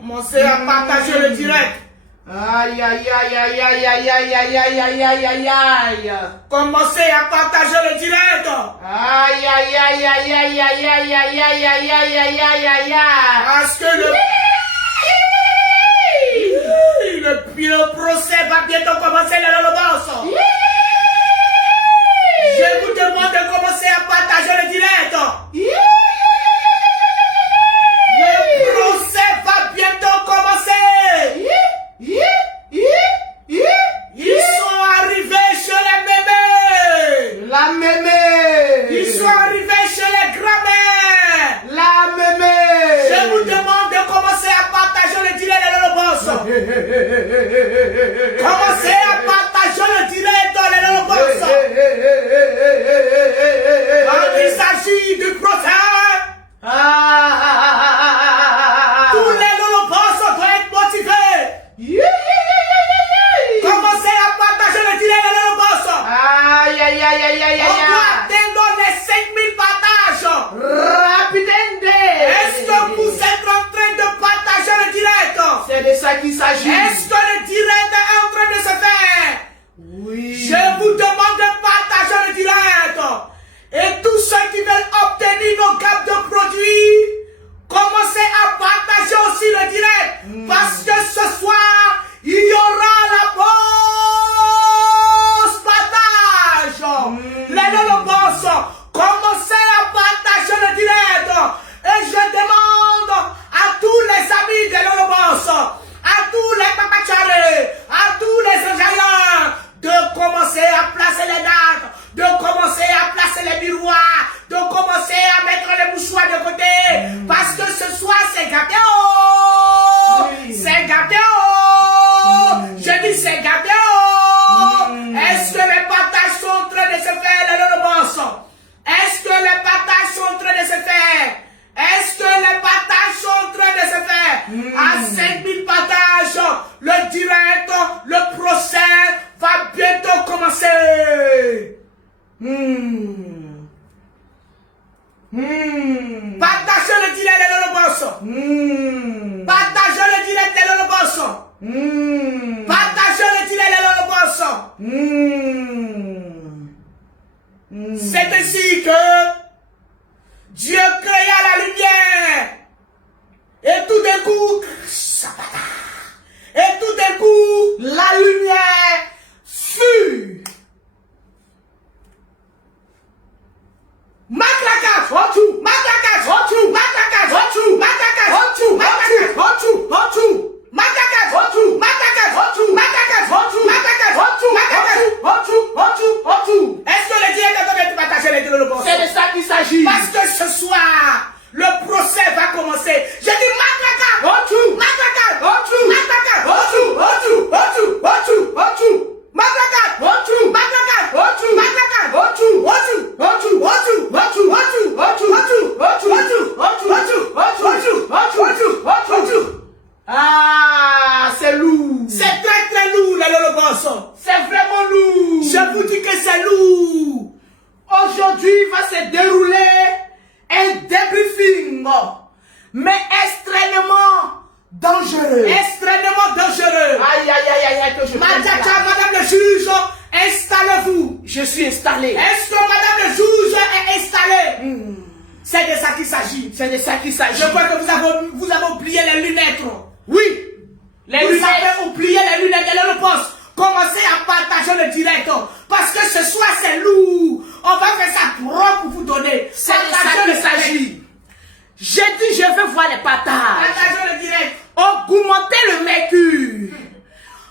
Commencez à partager le direct. Aïe, aïe, aïe, aïe, aïe, aïe, aïe, aïe, aïe, aïe, aïe, aïe, aïe. Commencez à partager le direct. Aïe, aïe, aïe, aïe, aïe, aïe, aïe, aïe, aïe, aïe, aïe, aïe, aïe, aïe, aïe. Parce que le procès va bientôt commencer dans le boss. Je vous demande de commencer à partager le direct. Le procès va bientôt commencer. Ils sont arrivés chez les mémés. La mémé. Ils sont arrivés chez les grands-mères. La mémé. Je vous demande de commencer à partager le direct dans le boss. Commencez à partager le direct dans le boss. Quand il s'agit du procès, tous les lolobos doivent être motivés. Commencez à partager le direct dans le boss. Aïe, aïe, aïe, aïe, aïe, aïe. On doit atteindre les 5000 partages. Rapidement. Est-ce que vous êtes en train de partager le direct? C'est de ça qu'il s'agit. Est-ce que le direct est en train de se faire? Oui. Je vous demande de partager le direct. Et tous ceux qui veulent obtenir nos gammes de produits, commencez à partager aussi le direct. Parce que ce soir, il y aura la pause partage. Les lolobos, commencez à partager le direct. Et je demande à tous les amis des lolobos, à tous les papacharés, à tous les enjaillants, de commencer à placer les dates, de commencer à placer les miroirs, de commencer à mettre les mouchoirs de côté, parce que ce soir c'est gâté. C'est gâté. Je dis c'est gâté. Est-ce que les partages sont en train de se faire, les lolobos? Est-ce que les partages sont en train de se faire? Est-ce que les partages sont en train de se faire? À 5000 partages, le direct, le procès va bientôt commencer. Partagez le direct de l'Olobos. Partagez le direct de l'Olobos. Partagez le direct de l'Olobos. C'est ainsi que Dieu créa la lumière. Et tout d'un coup, la lumière fut. Est-ce que le direct est en train de partager les deux? C'est de ça qu'il s'agit. Parce que ce soir, débriefing, mais extrêmement dangereux. Extrêmement dangereux. Aïe, aïe, aïe, aïe, aïe, que je Madame le juge, installez-vous. Je suis installé. Est-ce que madame le juge est installée? C'est de ça qu'il s'agit. C'est de ça qu'il s'agit. Je crois que vous avez oublié les lunettes. Oui. Vous avez oublié les lunettes de le poste. Commencez à partager le direct. Parce que ce soir c'est lourd. On va faire ça propre pour vous donner. C'est de ça qu'il s'agit. J'ai dit je veux voir les partages. Partagez le direct. Augmentez le mercure.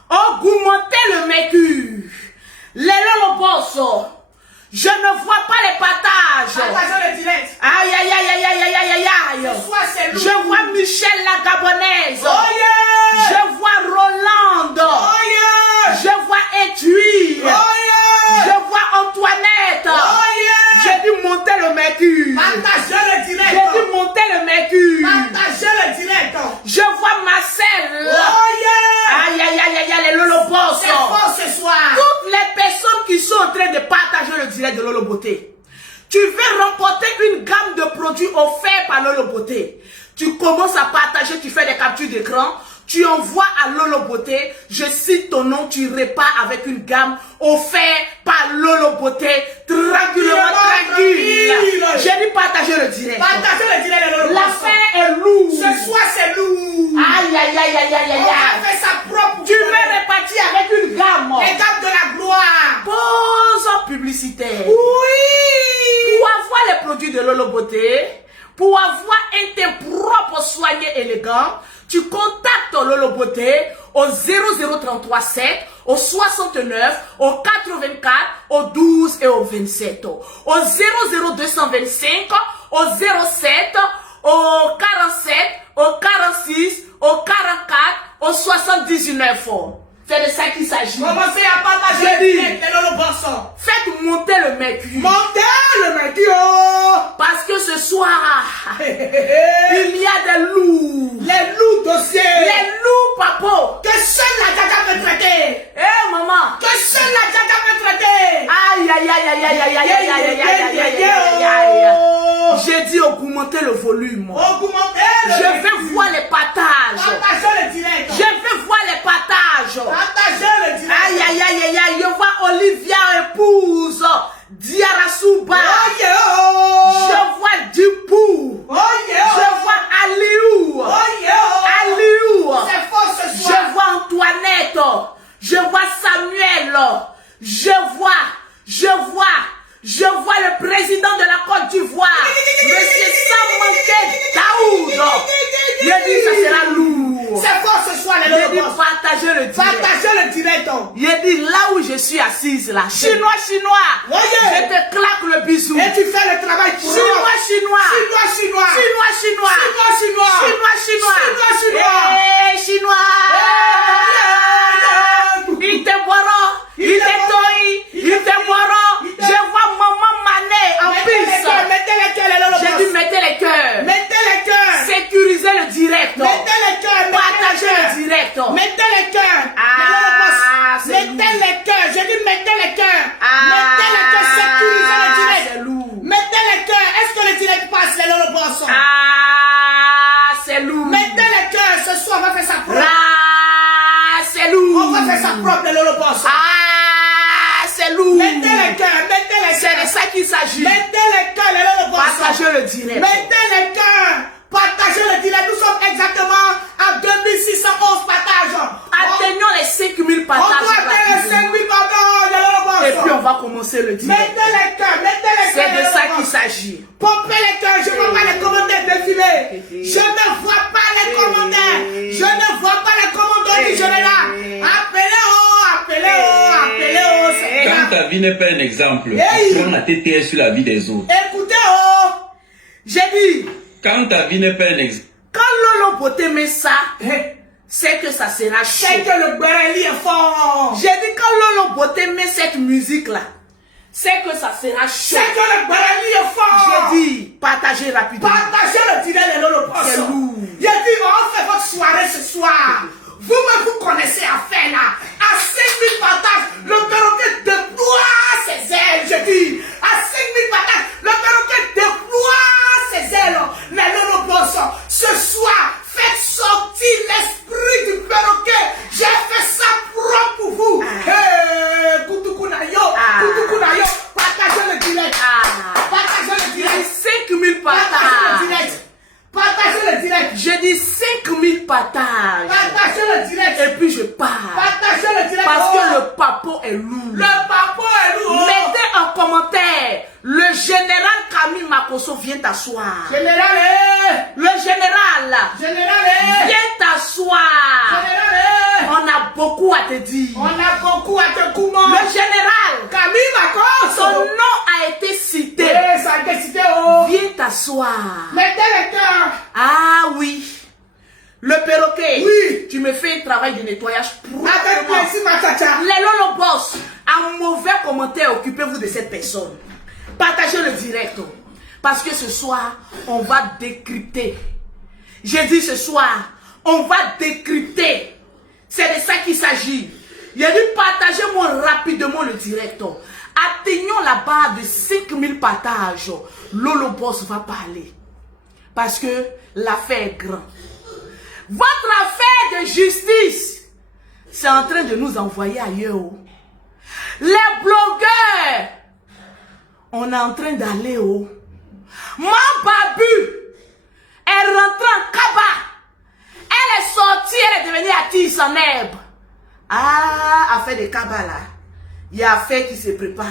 Augmentez le mercure. Les lolobosso. Je ne vois pas les partages. Partagez le direct. Aïe, aïe, aïe, aïe, aïe, aïe, aïe, aïe. Ce soir c'est lourd. Je vois Michel la Gabonaise. Oh yeah. Je vois Roland. Oh yeah. Je vois Étui. Oh yeah. Je vois Antoinette. Oh yeah. J'ai dû monter le mercure. Partagez le direct. J'ai dû monter le mercure. Partagez le direct. Je vois Marcel. Oh yeah. Aïe, aïe, aïe, aïe, aïe, les lolobos. C'est fort ce soir. Toutes les personnes qui sont en train de partager le direct de Lolo Beauté, tu veux remporter une gamme de produits offerts par Lolo Beauté. Tu commences à partager, tu fais des captures d'écran, tu envoies à Lolo Beauté, je cite ton nom, tu repars avec une gamme offerte par Lolo Beauté, tranquillement, tranquille. J'ai dit partager le direct. Partagez le direct de Lolo. L'affaire est lourde. Ce soir c'est lourd. Aïe, aïe, aïe, aïe, aïe, On aïe, va aïe. faire ça propre. Tu veux repartir avec une gamme. Les gammes de la gloire. Pause publicitaire. Oui. Pour avoir les produits de Lolo Beauté, pour avoir un teint propre, soigné, élégant, tu contactes Lolo Beauté au 00337, au 69, au 84, au 12 et au 27. Au 00225, au 07, au 47, au 46, au 44, au 79. C'est de ça qu'il s'agit. Commencez à partager le direct de Lolo Bosso. Faites monter le mercure. Montez le mercure. Parce que ce soir, il y a des loups. Les loups dossiers. Les loups, papa. Que seul la Djaga peut traiter. Eh, maman. Que seul la Djaga peut traiter. Aïe, aïe, aïe, aïe, aïe, aïe, aïe, aïe, aïe, aïe, aïe, aïe, aïe, aïe, aïe. J'ai dit augmenter le volume. Augmentez le Je mercure. vais voir les partages. Partagez le direct. Je vais voir les partages. Partagez le direct. Aïe, aïe, aïe, aïe, aïe. Je vois Olivia épouse Diarasuba. Oh yeah. Je vois Dupou. Oh yeah. Je vois Aliou. Oh yeah. Aliou. C'est fort ce Je soir. vois Antoinette. Je vois Samuel. Je vois le président de la Côte d'Ivoire, Monsieur Samanté Daoud. Je dis ça sera lourd. C'est fort ce soir les Je dis Lolo Bosso. partager le direct. Partagez le direct. Je dis là où je suis assise là. Chinois. Oh yeah. Je te claque le bisou. Et tu fais le travail pour Chinois. Chinois. Eh, Chinois. Il te boira. Il te toi. Il te boira. Je vois maman Mané en piste. Mettez les cœurs, les Lolo J'ai Bosso. dit mettez les cœurs. Mettez les cœurs. Sécuriser le direct. Mettez les cœurs. Partagez le direct. Mettez les cœurs. Ah, c'est mettez les cœurs. J'ai dit mettez les cœurs. Ah, mettez les cœurs. Sécurisez le direct. c'est lourd. Mettez les cœurs. Est-ce que le direct passe, les Lolo Bosso? Ah, c'est lourd. Mettez les cœurs. Ce soir, on va faire ça propre. Ah, c'est lourd. On va faire ça propre, les Lolo Bosso. Ah, c'est lourd. Mettez les cœurs. Mettez les C'est de cœurs. ça qu'il s'agit. Mettez les cœurs, les Lolo Bosso. Partagez le direct. Mettez les cœurs. Partagez le direct. Nous sommes exactement à 2611 partages. Atteignons les 5000 On partages. doit atteindre les rapidement. 5000 partages, les Lolo Bosso. Et puis on va commencer le direct. Mettez les cœurs. Mettez les cœurs. C'est de les ça Lolo qu'il Bosso. s'agit. Pompez les cœurs, je ne vois pas les commentaires défiler. Je ne vois pas les commentaires. Je ne vois pas les commentaires du général. Appelez-oh, c'est Quand grave. ta vie n'est pas un exemple, Hey. apprends à t'éteindre sur la vie des autres. Écoutez, J'ai dit, Quand ta vie n'est pas un exemple, quand Lolo Beauté met ça, c'est que ça sera chaud. c'est que le Béréli est fort. J'ai dit, quand Lolo Beauté met cette musique-là, c'est que ça sera C'est chaud. que le Béréli est fort. J'ai dit, partagez rapidement. Partagez le direct, les Lolo Bosso. C'est lourd. Il a dit, on fait votre soirée ce soir. Vous-même, vous connaissez à faire là. À 5000 partages, le perroquet déploie ses ailes. Je dis, à 5000 partages, le perroquet déploie ses ailes. ciel, les lolobos, ce soir, faites sortir l'esprit du perroquet. J'ai fait ça propre pour vous. Hey, Kutukunayo, Kutukunayo, partagez le direct. Partagez le direct. 5000 partages. Partagez le direct. Partagez le direct. J'ai dit 5000 partages. Partagez le direct. Et puis je pars. Partagez le direct. Parce que le papo est lourd. Le papo est lourd. Mettez en commentaire. Le général Camille Makosso vient t'asseoir. Général, Le général. général, Viens t'asseoir. général, On a beaucoup à te dire. on a beaucoup à te coumer. Le général. Camille Makosso. Son nom a été cité. Ça a été cité, oh. Viens t'asseoir. Mettez le cœur. Ah oui. Le perroquet. Oui. Tu me fais un travail de nettoyage Avec proprement. plaisir, ma tata. Les lolobos, un mauvais commentaire, occupez-vous de cette personne. Partagez le direct. Parce que ce soir, on va décrypter. J'ai dit ce soir, on va décrypter. C'est de ça qu'il s'agit. J'ai dit partagez-moi rapidement le direct. Atteignons la barre de 5000 partages. Lolobos va parler. Parce que l'affaire est grande. Votre affaire de justice, c'est en train de nous envoyer ailleurs. Les blogueurs, on est en train d'aller haut. Ma babu est rentrée en Kaba. Elle est sortie, elle est devenue actrice en herbe. Ah, affaire de Kaba là. Il y a affaire qui se prépare.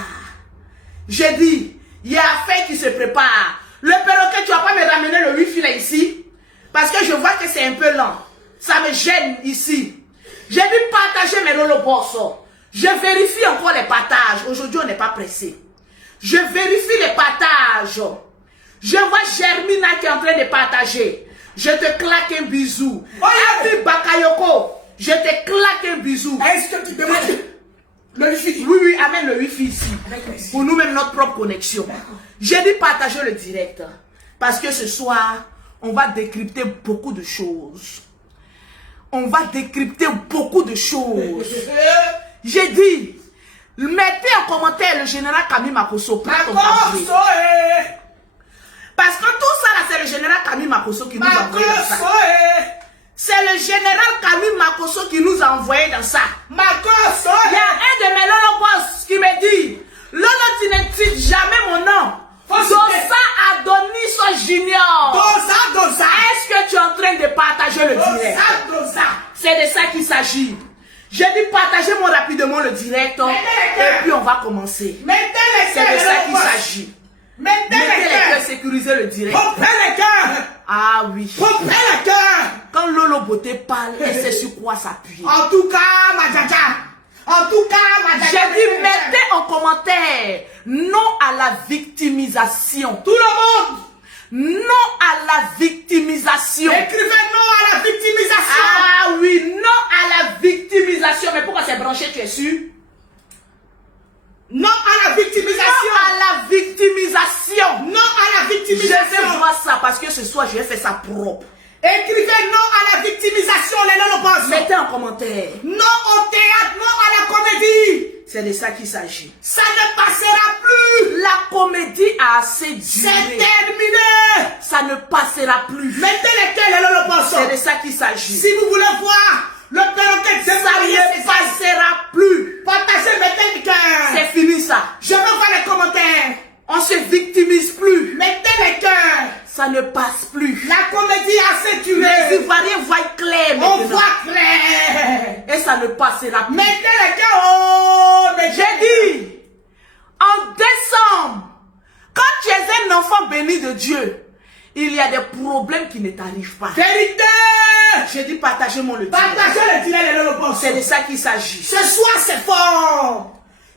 J'ai dit, il y a affaire qui se prépare. Le perroquet, tu vas pas me ramener le wifi là ici. Parce que je vois que c'est un peu lent. Ça me gêne ici. J'ai dû partager mes lolobos. Je vérifie encore les partages. Aujourd'hui, on n'est pas pressé. Je vérifie les partages. Je vois Germina qui est en train de partager. Je te claque un bisou. Abi Bakayoko, je te claque un bisou. Est-ce que tu demandes le wifi? Oui, oui, amène le wifi ici. Pour nous-mêmes, notre propre connexion. J'ai dit partager le direct. Parce que ce soir, on va décrypter beaucoup de choses. On va décrypter beaucoup de choses. J'ai dit, mettez en commentaire le général Camille Makosso pour ton papier. Parce que tout ça là, c'est le général Camille Makosso qui nous a envoyé dans ça. C'est le général Camille Makosso qui nous a envoyé dans ça. Il y a un de mes lolobos qui me dit, Lolo, tu ne cites jamais mon nom. Dosa Adonis Junior. Dosa. Est-ce que tu es en train de partager le direct? Dosa. C'est de ça qu'il s'agit. J'ai dit partagez-moi rapidement le direct. Et puis on va commencer. C'est de ça qu'il s'agit. Mettez les cœurs, sécuriser le direct. Pompez les cœurs. Ah oui. Pompez les cœurs. Quand Lolo Beauté parle, elle sait sur quoi s'appuyer. En tout cas, ma jaja. En tout cas, ma jaja. J'ai dit mettez en commentaire non à la victimisation. Tout le monde. Non à la victimisation. Écrivez non à la victimisation. Ah oui, non à la victimisation. Mais pourquoi c'est branché, tu es sûr? Non à la victimisation. Non à la victimisation. Non à la victimisation. Je vais voir ça parce que ce soir, je vais faire ça propre. Écrivez non à la victimisation, les lolobos. Mettez en commentaire. Non au théâtre, non à la comédie. C'est de ça qu'il s'agit. Ça ne passera plus. La comédie a assez duré. C'est terminé. Ça ne passera plus. Mettez lesquels, les lolobos. C'est de ça qu'il s'agit. Si vous voulez voir le perroquet, ça ne passera plus. Partagez, mettez le cœur. C'est fini ça. Je veux voir les commentaires. On se victimise plus. Mettez les cœurs. Ça ne passe plus. La comédie a assez duré. Les Ivoiriens voient clair maintenant. On voit clair. Et ça ne passera plus. Mettez les cœurs. Oh, mais j'ai dit, en décembre, quand tu es un enfant béni de Dieu, il y a des problèmes qui ne t'arrivent pas. Vérité. J'ai dit partagez-moi le direct. Partagez le direct, les lolobos. C'est de ça qu'il s'agit. Ce soir, c'est fort.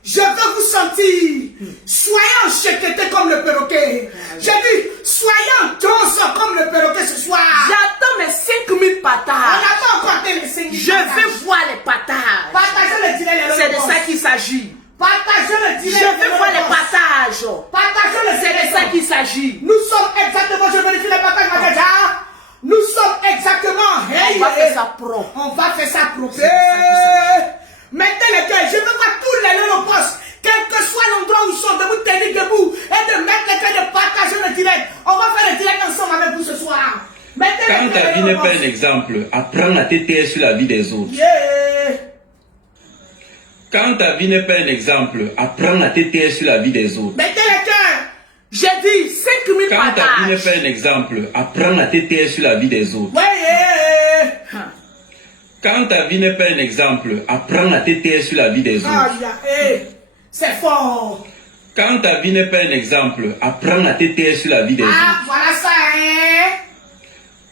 Je veux vous sentir. Soyez enchaînés comme le perroquet. J'ai dit, soyez en danse comme le perroquet ce soir. J'attends mes 5000 On partages. n'a pas encore atteint les 5000. Je vais voir les partages. Partagez le direct, les lolobos. C'est de ça qu'il s'agit. Partagez le direct. Je vais voir les partages. Partagez le direct. C'est de ça qu'il s'agit. Nous sommes exactement, je vérifie les partages, Magaja. Nous sommes exactement. On va faire ça propre. On va faire ça propre. Mettez les cœurs. Je veux voir tous les lolobos, quel que soit l'endroit où ils sont, de vous tenir debout et de mettre les clés, de partager le direct. On va faire le direct ensemble avec vous ce soir. Mettez Quand les ta clés vie de n'est pas un l'holocaustes. exemple, apprends à te taire sur la vie des autres. Yeah. Quand ta vie n'est pas un exemple, apprends à te taire sur la vie des autres. Mettez les cœurs. J'ai dit 5000 Quand ta vie n'est partages. pas un exemple, apprends à te taire sur la vie des autres. Ouais, yeah. Quand ta vie n'est pas un exemple, apprends à te taire sur la vie des Ah, autres. c'est fort. Quand ta vie n'est pas un exemple, apprends à te taire sur la vie des Ah, autres. voilà ça, hein.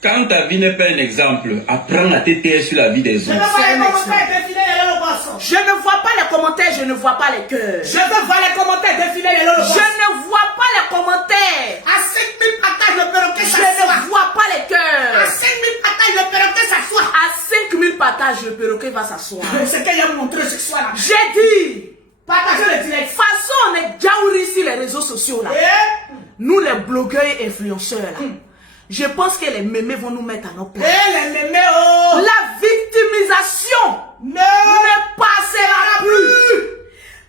Quand ta vie n'est pas un exemple, apprends à te taire sur la vie des Je veux autres. voir les un commentaires défiler les lolobosses. Je ne vois pas les commentaires, je ne vois pas les cœurs. Je veux voir les commentaires défiler les Je lolobosses. ne vois pas les commentaires. À 5000 partages, le perroquet Je s'assoit. ne vois pas les À cœurs. 5000 partages, le perroquet s'assoit. À 5000 partages, le perroquet va s'asseoir. C'est que j'ai montré ce soir-là. J'ai dit, Partagez le de direct. toute façon, on est jaouri sur les réseaux sociaux là. Et Nous, les blogueurs et influenceurs là. Je pense que les mémés vont nous mettre à nos places. les mémés, oh. La victimisation ne passera plus.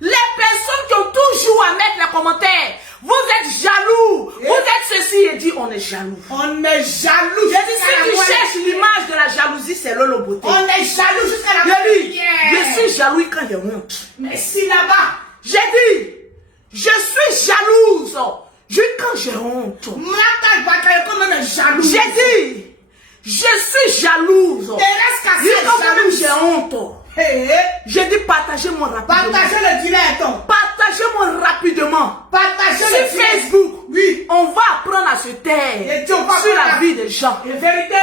Les personnes qui ont toujours à mettre les commentaires, vous êtes jaloux, vous êtes ceci et dit on est jaloux. On est jaloux. J'ai dit si tu cherches l'image de la jalousie, c'est Lolo Beauté. On est jaloux jusqu'à la Je dis, je suis jaloux quand j'ai honte. Merci là-bas. J'ai dit, je suis jalouse quand j'ai honte. Mata Bakayoko, on est jaloux. J'ai dit, je suis jalouse Thérèse Kassé, quand jalouse. j'ai honte. J'ai dit partagez-moi rapidement. Partagez le direct. Partagez-moi rapidement. Partagez Sur le direct. Facebook, Oui. on va apprendre à se taire Et Dieu va sur la apprendre. vie des gens. Vérité.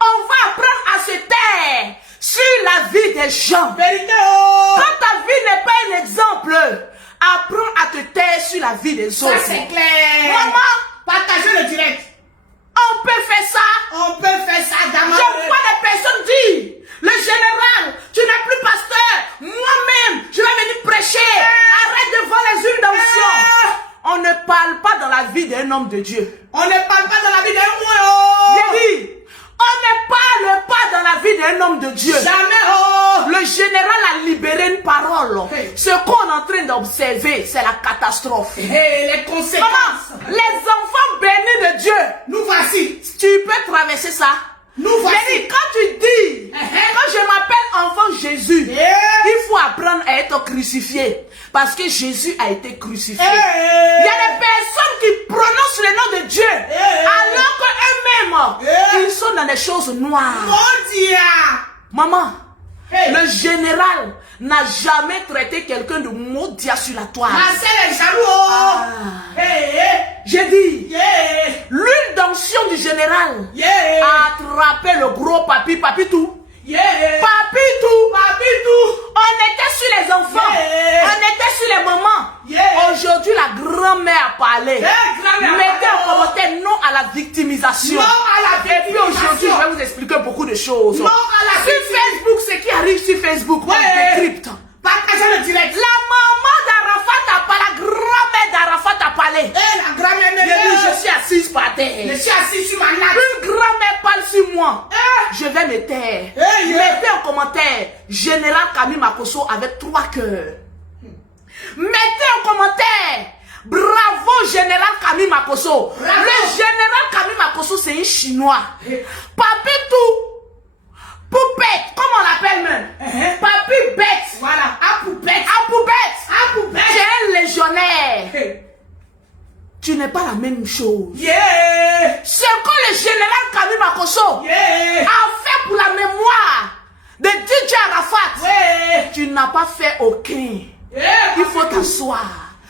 On va apprendre à se taire sur la vie des gens. Vérité, oh. Quand ta vie n'est pas un exemple, apprends à te taire sur la vie des Ça, autres. c'est clair. Maman, Partagez le direct. on peut faire ça. On peut faire ça, Je Dama. vois les personnes dire, le général, tu n'es plus pasteur. Moi-même, je vais venir prêcher. Arrête de voir les huiles d'onction. On ne parle pas dans la vie d'un homme de Dieu. On ne parle pas dans la vie d'un moins, oh. J'ai dit, on ne parle pas dans la vie d'un homme de Dieu. Jamais, oh. Le général a libéré une parole. Hey. Ce qu'on est en train d'observer, c'est la catastrophe. Les conséquences. Maman, les enfants bénis de Dieu, Nous voici. tu peux traverser ça. Nous voici. J'ai dit, quand tu dis, quand je m'appelle enfant Jésus, Yeah. il faut apprendre à être crucifié. Parce que Jésus a été crucifié. Hey. Il y a des personnes qui prononcent le nom de Dieu, alors qu'eux-mêmes, ils sont dans des choses noires. Mon Dieu. Maman, Hey. le général n'a jamais traité quelqu'un de maudit sur la toile. Marcel est jaloux, oh. Ah. Hey, J'ai dit, yeah. l'huile d'onction du général Yeah. a attrapé le gros papitou. Yeah. Papitou. Papitou. On était sur les enfants. Yeah. On était sur les mamans. Yeah. Aujourd'hui, la grand-mère a parlé. Yeah, grand-mère a Mettez parlé. en commentaire non à la victimisation. Non à la Et puis aujourd'hui, victimisation. je vais vous expliquer beaucoup de choses. Non à la Sur Facebook, ce qui arrive sur Facebook, on Ouais. décrypte. Partagez le direct. La maman d'Arafat a parlé, la grand-mère d'Arafat a parlé. Et la grand-mère me J'ai dit, je dit, suis assise par terre. je suis assis sur ma natte. Une grand-mère parle sur moi. Eh. Je vais me taire. Eh, yeah. Mettez en commentaire Général Camille Makosso avec 3 cœurs. Mettez en commentaire bravo Général Camille Makosso. Bravo. Le Général Camille Makosso, c'est un Chinois. Eh. Papitou, Poupette, comme on l'appelle même. Eh. Papi Bête. Voilà, à poupette. À Poupette. À poupette. Tu es un légionnaire. Hey. Tu n'es pas la même chose. Yeah. Ce que le Général Camille Makosso Yeah. a fait pour la mémoire de DJ Arafat, Ouais. tu n'as pas fait aucun. Yeah. Il faut t'asseoir.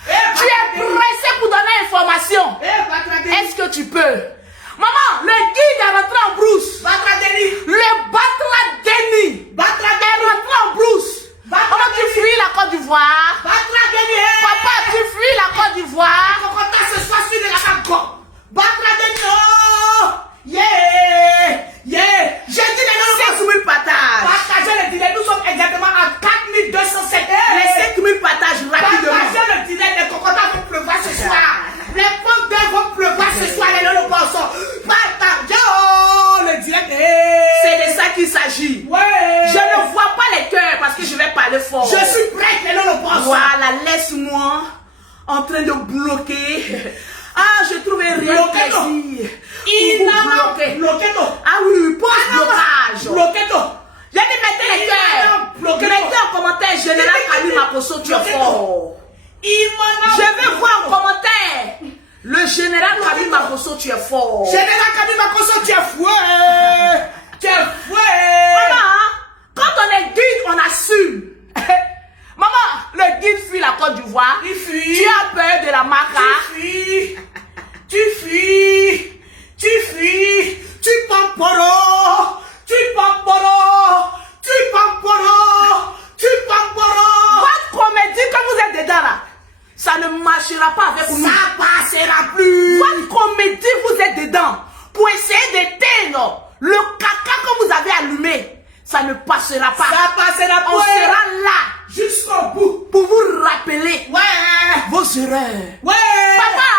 Eh, Tu es pressé pour donner information. Eh, Batra Est-ce que tu peux? Maman, le guide est rentré en brousse. Denis. Le Batra Denis Batra est Denis. rentré en brousse. Batra Maman, tu Denis. fuis la Côte d'Ivoire. Batra Denis. Papa, tu fuis la Côte d'Ivoire. Kokota ce soir sur de la Sanko. Batra Denis. Oh. Yeah. Yeah. J'ai dit les noms. 5 000 partages. Partagez le direct. Nous sommes exactement à 4207. Les 5 000 partages rapidement. Partagez le direct. Les cocotas vont pleuvoir ce soir. Les pommes d'œufs vont pleuvoir ce soir. Les noms passent. Partagez. en train de bloquer. Ah, je trouvais rien plaisir. Ah oui, post-blocage. J'ai dit, mettez les cœurs. Mettez en commentaire, Général Kami Makosso, tu es fort. Je vais voir en commentaire. Le Général Kami Makosso, tu es fort. Général Kami Makosso, tu es fouet. Tu es fouet. Maman, quand on est guide, on assume. Maman, le guide fuit la Côte d'Ivoire. Il fuit. Tu as peur de la maca. Tu fuis. Tu pamporo. Votre comédie que vous êtes dedans là, ça ne marchera pas avec nous. Ça passera plus. Votre comédie, vous êtes dedans pour essayer d'éteindre le caca que vous avez allumé. Ça ne passera pas. Ça passera pas. On sera là jusqu'au bout pour vous rappeler vos erreurs. Papa,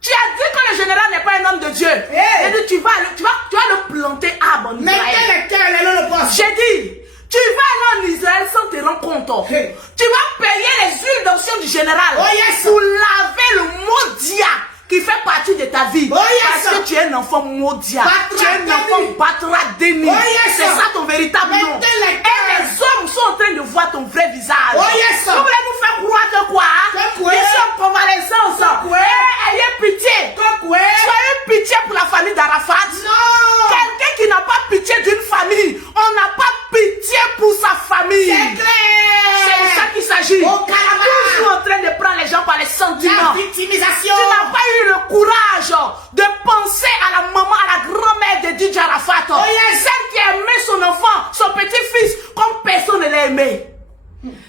tu as dit que le général n'est pas un homme de Dieu. Et donc tu vas le planter à bon Israël. J'ai dit, tu vas aller en Israël sans te rendre compte. Tu vas payer les huiles d'onction du général pour laver le maudit qui fait partie de ta vie. Parce que tu es un enfant maudit. Tu es un enfant batra déni. C'est ça ton véritable nom. Et les hommes sont en train de voir ton vrai visage. Vous voulez nous faire croire que quoi? Ils sont en convalescence. Ayez pitié. Soyez pitié pour la famille d'Arafat. Quelqu'un qui n'a pas pitié d'une famille, on n'a pas pitié pour sa famille. C'est de ça qu'il s'agit. Toujours en train de prendre les gens par les sentiments. Victimisation. Tu n'as pas eu le courage de penser à la maman, à la grand-mère de Didier Arafat. Celle qui aimait son enfant, son petit-fils, comme personne ne l'a aimé.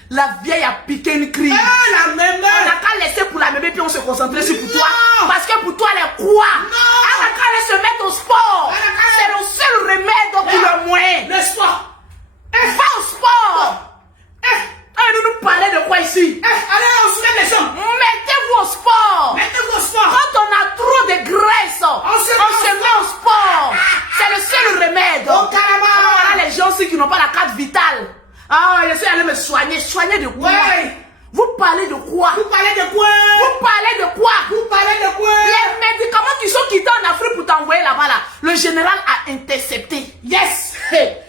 La vieille a piqué une crise. On n'a qu'à laisser pour la bébé puis on se concentrer sur pour toi. Parce que pour toi, elle est quoi? Elle n'a qu'à aller se mettre au sport. C'est le seul remède pour le moyen. Le sport. Va au sport. Nous parlons de quoi ici? Allez, on se met les gens. Mettez-vous au sport. Quand on a trop de graisse, on se met au sport. C'est le seul remède. Voilà les gens aussi qui n'ont pas la carte vitale. Ah, je suis allé me soigner. Soigner de quoi? Vous parlez de quoi? Les médicaments qui sont quittés en Afrique pour t'envoyer là-bas, là, le général a intercepté. Yes.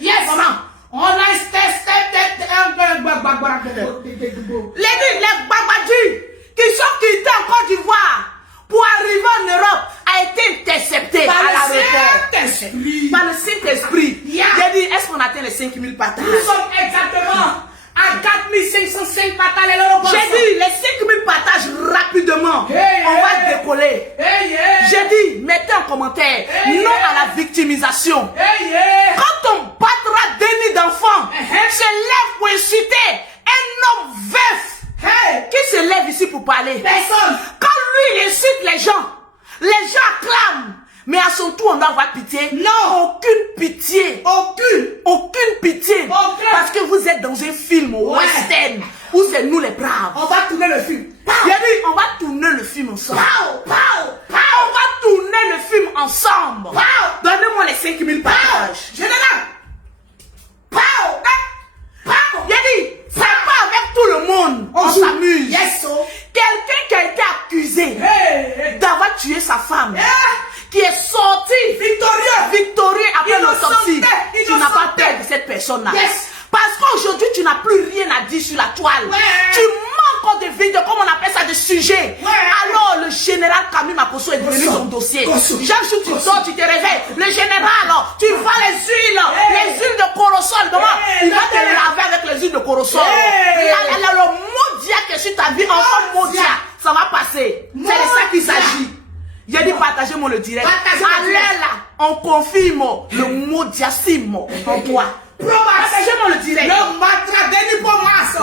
Maman. On a intercepté. Les Babadji qui sont quittés en Côte d'Ivoire pour arriver en Europe a été intercepté par à l'aéroport. Par le Saint-Esprit. J'ai dit, est-ce qu'on atteint les 5000 partages? Nous sommes exactement à 4505 partages à l'aéroport. J'ai dit, les 5000 partages rapidement. On va décoller. J'ai dit, mettez en commentaire non à la victimisation. Quand on battra déni d'enfants, se lève pour inciter un homme veuf qui se lève ici pour parler. Personne. Quand lui il incite les gens acclament. Mais à son tour, on doit avoir pitié. Non. Aucune pitié. Aucune pitié. Parce que vous êtes dans un film western où c'est nous les braves. On va tourner le film. Il a dit, on va tourner le film ensemble. On va tourner le film ensemble. Donnez-moi les 5000 partages. Général. Il a dit, c'est pas avec tout le monde. On s'amuse. Quelqu'un qui a été accusé d'avoir tué sa femme, qui est sorti victorieux après l'autopsie, tu n'as pas peur de cette personne-là. Parce qu'aujourd'hui, tu n'as plus rien à dire sur la toile. Tu manques de vidéos, comme on appelle ça, de sujets. Alors, le général Kami Makosso est devenu ton dossier. Chaque jour, tu sors, tu te réveilles. Le général, tu vois les huiles de corosol. Il va te laver avec les huiles de corosol. Le maudit que sur ta vie, enfant maudit, ça va passer. C'est de ça qu'il s'agit. J'ai dit partagez-moi le direct. Allez là, on confirme le maudiacisme en toi. Partagez-moi le direct. Le matra Denis Pomas.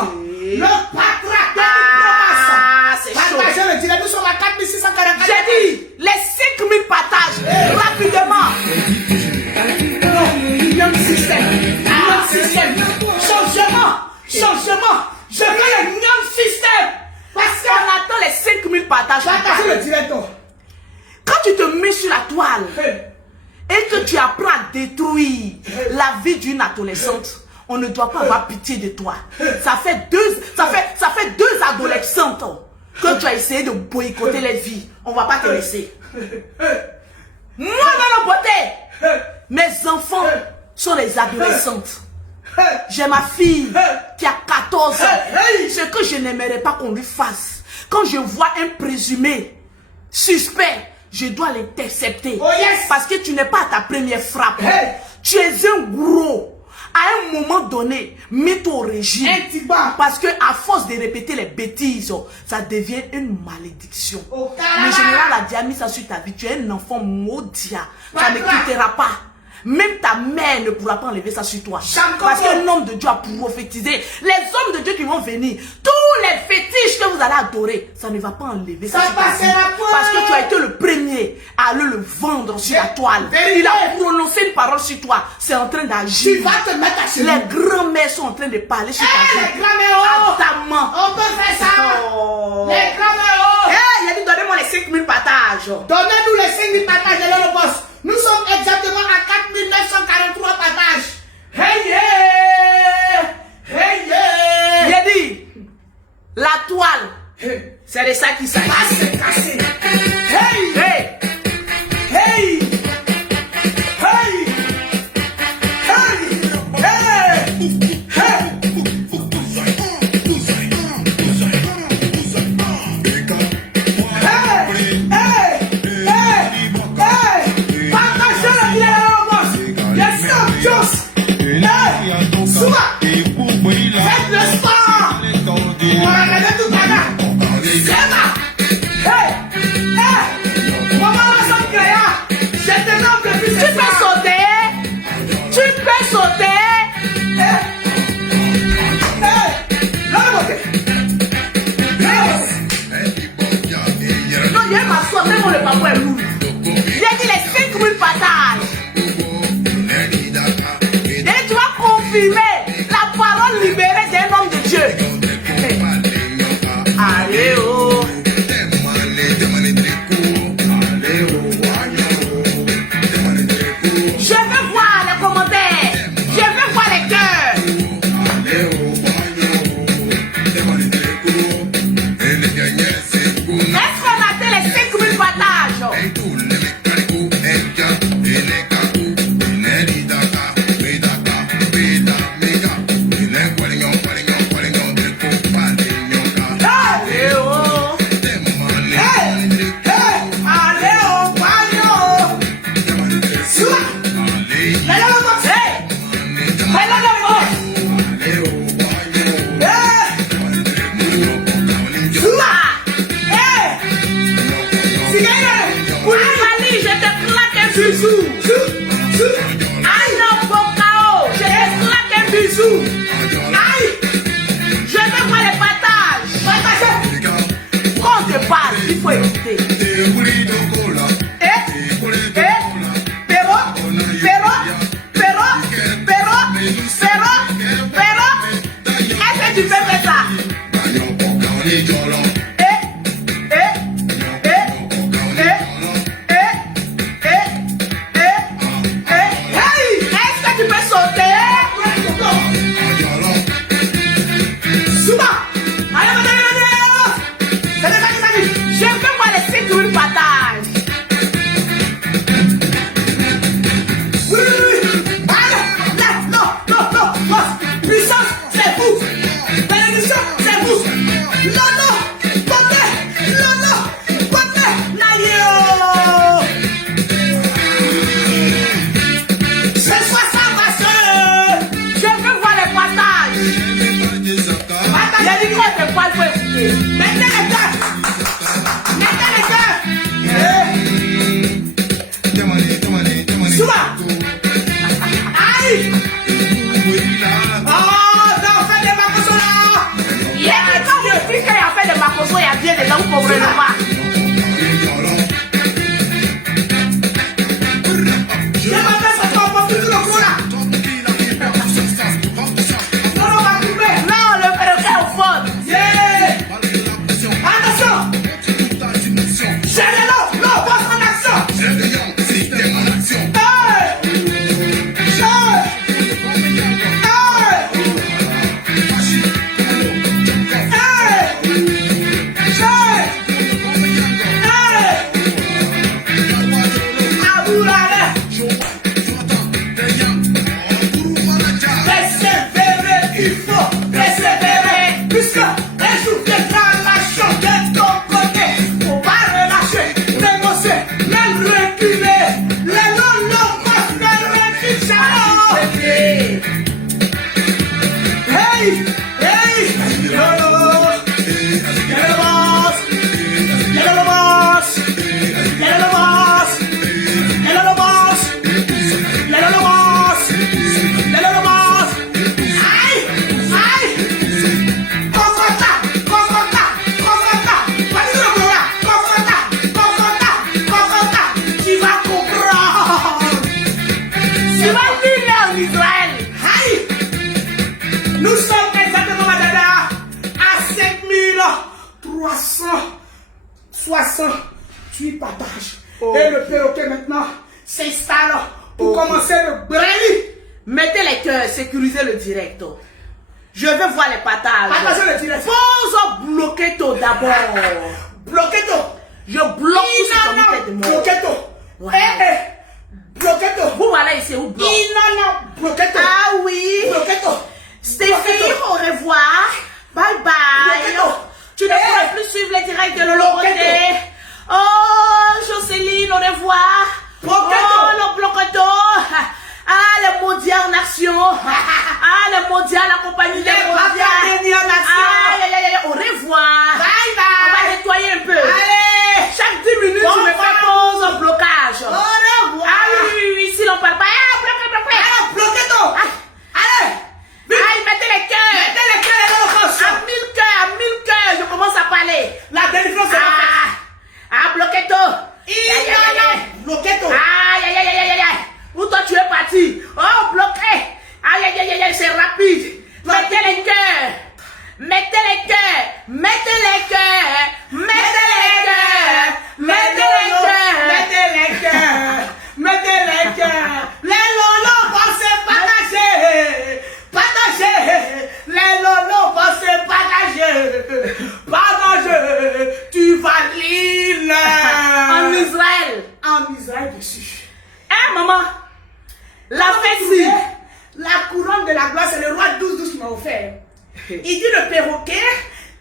Le patra Denis Pomas. C'est chaud. Partagez le direct. Nous sommes à 4644. J'ai dit les 5000 partages rapidement. Même système. Changement. Je veux le même système. Parce qu'on attend les 5000 partages. Partagez le direct. Quand tu te mets sur la toile et que tu apprends à détruire la vie d'une adolescente, on ne doit pas avoir pitié de toi. Ça fait deux adolescentes que tu as essayé de boycotter les vies. On va pas te laisser. Moi, dans la beauté, mes enfants sont des adolescentes. J'ai ma fille qui a 14 ans. Ce que je n'aimerais pas qu'on lui fasse. Quand je vois un présumé suspect, je dois l'intercepter. Oh yes. Parce que tu n'es pas à ta première frappe. Tu es un gros. À un moment donné, mets-toi au régime. Parce que à force de répéter les bêtises, ça devient une malédiction. Le général a déjà mis ça sur ta vie. Tu es un enfant maudit. Ça ne quittera pas. Même ta mère ne pourra pas enlever ça sur toi. Parce qu'un homme de Dieu a prophétisé. Les hommes de Dieu qui vont venir, tous les fétiches que vous allez adorer, ça ne va pas enlever ça sur ta vie. Parce que tu as été le premier à aller le vendre sur la toile. Il a prononcé une parole sur toi. C'est en train d'agir. Tu vas te mettre à chez Les grands-mères sont en train de parler sur ta vie. Les grands-mères, Adamant. on peut faire ça. Les grands-mères. Il a dit donnez-moi les 5000 partages. Donnez-nous les 5000 partages de le boss. Nous sommes exactement à 4943 partages. Hey yeah! Hey yeah! Il a dit, la toile, c'est de ça qu'il s'agit. Cassé. Hey! Hey! Hey! Hey! Hey! Hey! Faites le sport! Regardez tout à l'heure! Maman, je te nomme plus. Tu peux sauter! Tu peux sauter! Non, il m'a sauté, mon le papa est lourd. Il a dit les 5000 partages. Et tu vas confirmer la parole libérée d'un homme de Dieu. Allez, oh! Je veux voir les commentaires. Je veux voir les cœurs. Est-ce qu'on a fait les 5000 partages? Il faut éviter. Est-ce que tu peux faire ça? Est-ce que tu peux sauter? Je peux voir les 5000 partages. Non. Puissance, c'est vous. Bénédiction, c'est vous. Non. Côté. Nalio. C'est soit ça, ma soeur. Je veux voir les partages. Il a dit quoi de pas faut écouter. Mettez les gars. Souma. Aïe. Oh, non, faites des macosos là. Il y a quand vous dites qu'il a fait des macosos, il y a bien des gens qui ne comprennent pas. Je m'appelle ça, on va plus le coup là. Non, on va couper. Non, le gars au fond. Yeah. Attention. J'ai les noms. Non, passe en action. Pour commencer le brûler. Mettez les cœurs, sécurisez le direct. Je veux voir les partages. Partagez le direct. Pose bloquer tout d'abord. Bloquez tout. Je bloque tout ce comité de mort. Bloquez tout. Ouais. Bloquez tout. Vous voilà ici, vous bloquez. Bloquez tout. Ah oui. Bloquez tout. Stéphie, au revoir. Bye bye. Tu ne pourras plus suivre les directs de Lolo Beauté. Oh, Jocelyne, au revoir. Oh, le bloqueto. Ah, le mondial en action. Ah, le mondial, la compagnie des mondiales. Ah, au revoir. Bye bye. On va nettoyer un peu. Allez. Chaque 10 minutes, tu me fais pause au blocage. Au revoir. Ah oui, si l'on parle pas. Ah, Bloquez tout. Allez. Aïe, mettez les cœurs. Mettez les cœurs et le poste. À 1000 cœurs, à 1000 cœurs, je commence à parler. La délivrance est faite. Ah, bloquez tout. Bloquez tout. Aïe, aïe, aïe, aïe, aïe, aïe. Où toi tu es parti? Oh, bloqué. Aïe, aïe, aïe, aïe, c'est rapide. Mettez les cœurs. Mettez les cœurs. Mettez les cœurs. Mettez les cœurs. Mettez les cœurs. Mettez les cœurs. Mettez les cœurs. Les lolos vont se partager. Partager. Les lolos vont se partager. Partager. Tu vas l'île. En Israël. En Israël dessus. Hein, maman? La fête, la couronne de la gloire, c'est le roi 12 qui m'a offert. Il dit le perroquet,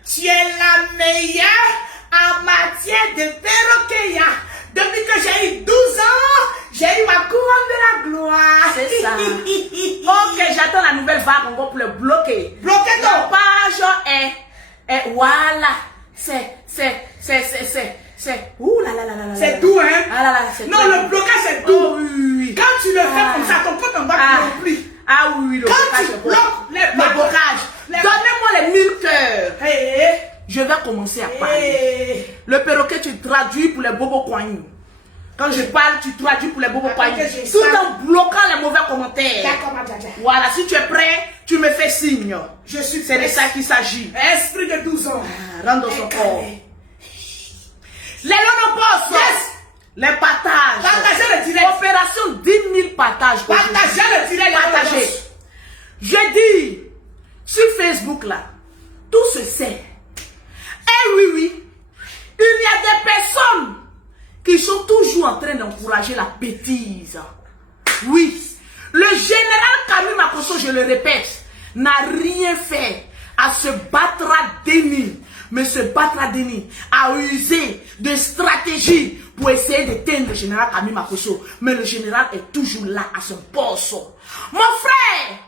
tu es la meilleure en matière de perroquet. Depuis que j'ai eu 12 ans, j'ai eu ma couronne de la gloire. C'est ça. Ok, j'attends la nouvelle vague encore pour le bloquer. Bloquez La tout. page est voilà. Ouh là là là là là. C'est doux, hein? Ah là là, c'est non, très le doux. blocage, c'est doux. Oh, oui. Quand tu le fais comme ça, ton compte en bas ne plus. Ah oui, le Quand blocage. tu est bon. bloques les Le blocage. Donnez-moi les 1000 cœurs. Hey, Je vais commencer à parler. hey. Le perroquet, tu traduis pour les bobos coignous. Quand je parle, tu traduis pour les bobos Attends coignous. que j'ai Tout ça. en bloquant les mauvais commentaires. D'accord, ma djadja. Voilà, si tu es prêt, tu me fais signe. Je suis C'est de prêt. ça qu'il s'agit. Esprit de 12 ans. Rentre dans son corps. Les lonopos. Yes. Les partages. Partagez le direct. Opération 10 000 partages. Partagez le direct. Partagez. Je dis, sur Facebook là, tout se sait. Eh oui, oui. Il y a des personnes qui sont toujours en train d'encourager la bêtise. Oui. Le général Camille Makosso, je le répète, n'a rien fait à se battre à Denis. Mais se battre à Denis a usé de stratégie pour essayer d'éteindre le général Camille Makosso. Mais le général est toujours là à son poste. Mon frère,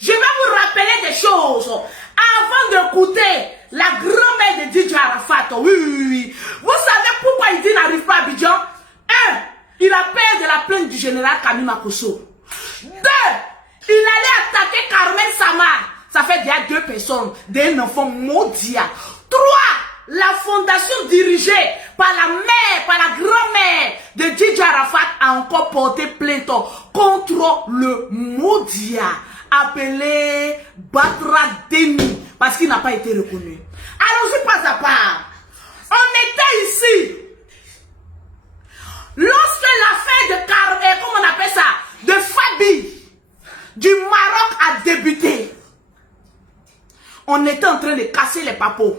je vais vous rappeler des choses. Avant d'écouter la grand-mère de DJ Arafat, oui. Vous savez pourquoi il dit n'arrive pas à Abidjan? 1. Il a peur de la plainte du général Camille Makosso. 2. Il allait attaquer Carmen Samar. Ça fait déjà 2 personnes, d'un enfant maudit. 3. La fondation dirigée par la mère, par la grand-mère de DJ Arafat a encore porté plainte contre le maudit appelé Batra Deni parce qu'il n'a pas été reconnu. Allons-y pas à part. On était ici lorsque l'affaire de Carmen, comment on appelle ça, de Fabi du Maroc a débuté. On était en train de casser les papos,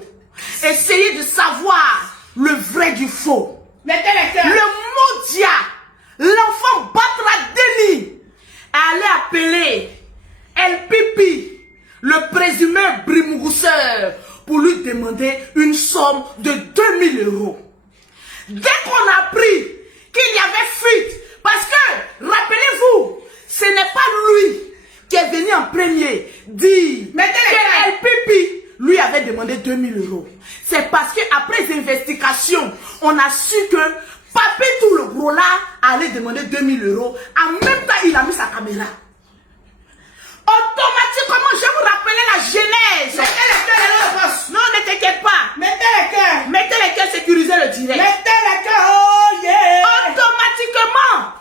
essayer de savoir le vrai du faux. Mettez les cœurs. Le Modia, l'enfant Batra Deni, allait appeler El Pipi, le présumé Brimousseur, pour lui demander une somme de 2000 €. Dès qu'on a appris qu'il y avait fuite, parce que, rappelez-vous, ce n'est pas lui qui est venu en premier dire que El Pipi lui avait demandé 2000 €. C'est parce qu'après les investigations, on a su que Papitou le gros là allait demander 2000 €. En même temps, il a mis sa caméra. Automatiquement, je vais vous rappeler la genèse. Mettez les cœurs et le poste. Non, ne t'inquiète pas. Mettez les cœurs. Mettez les cœurs, sécurisez le direct. Mettez les cœurs. Oh yeah. Automatiquement,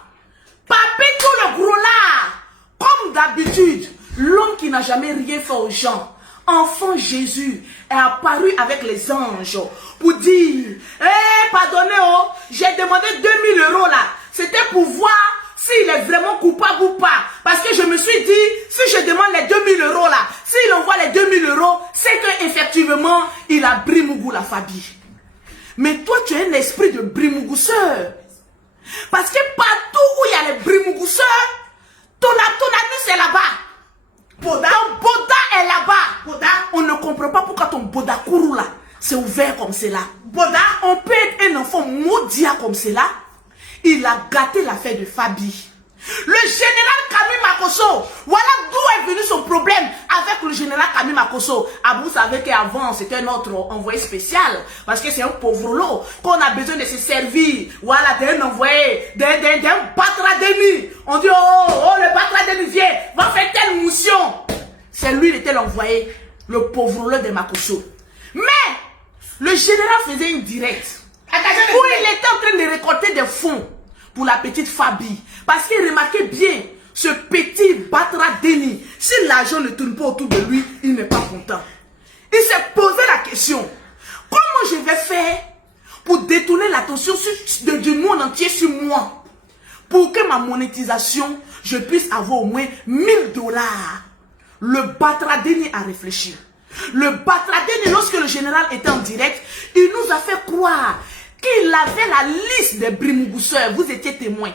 Papitou le gros là, comme d'habitude, l'homme qui n'a jamais rien fait aux gens, enfant Jésus, est apparu avec les anges pour dire, pardonnez, oh, j'ai demandé 2000 € là. C'était pour voir s'il est vraiment coupable ou pas. Parce que je me suis dit, si je demande les 2000 € là, s'il envoie les 2000 €, c'est qu'effectivement, il a Brimougou la Fabi. Mais toi, tu as un esprit de Brimougouseur. Parce que partout où il y a les Brimougouseurs, ton ami c'est là-bas. Boda, ton Boda est là-bas. Boda, on ne comprend pas pourquoi ton Boda Kourou là, c'est ouvert comme cela. Boda, on peut être un enfant maudit comme cela. Il a gâté l'affaire de Fabi. Le général Kami Makosso, voilà d'où est venu son problème avec le général Kami Makosso. Ah, vous savez qu'avant c'était notre envoyé spécial, parce que c'est un pauvre lot qu'on a besoin de se servir. Voilà, d'un envoyé, d'un Batradeni. On dit, oh, le Batradeni vient, va faire telle mission. C'est lui, il était l'envoyé, le pauvre lot de Makosso. Mais, le général faisait une directe, où il était en train de récolter des fonds pour la petite Fabi. Parce qu'il remarquait bien, ce petit Batradeni, si l'argent ne tourne pas autour de lui, il n'est pas content. Il s'est posé la question, comment je vais faire pour détourner l'attention du monde entier sur moi, pour que ma monétisation, je puisse avoir au moins 1000 $. Le Batradeni a réfléchi. Le Batradeni, lorsque le général était en direct, il nous a fait croire qu'il avait la liste des Brimougousseurs. Vous étiez témoins.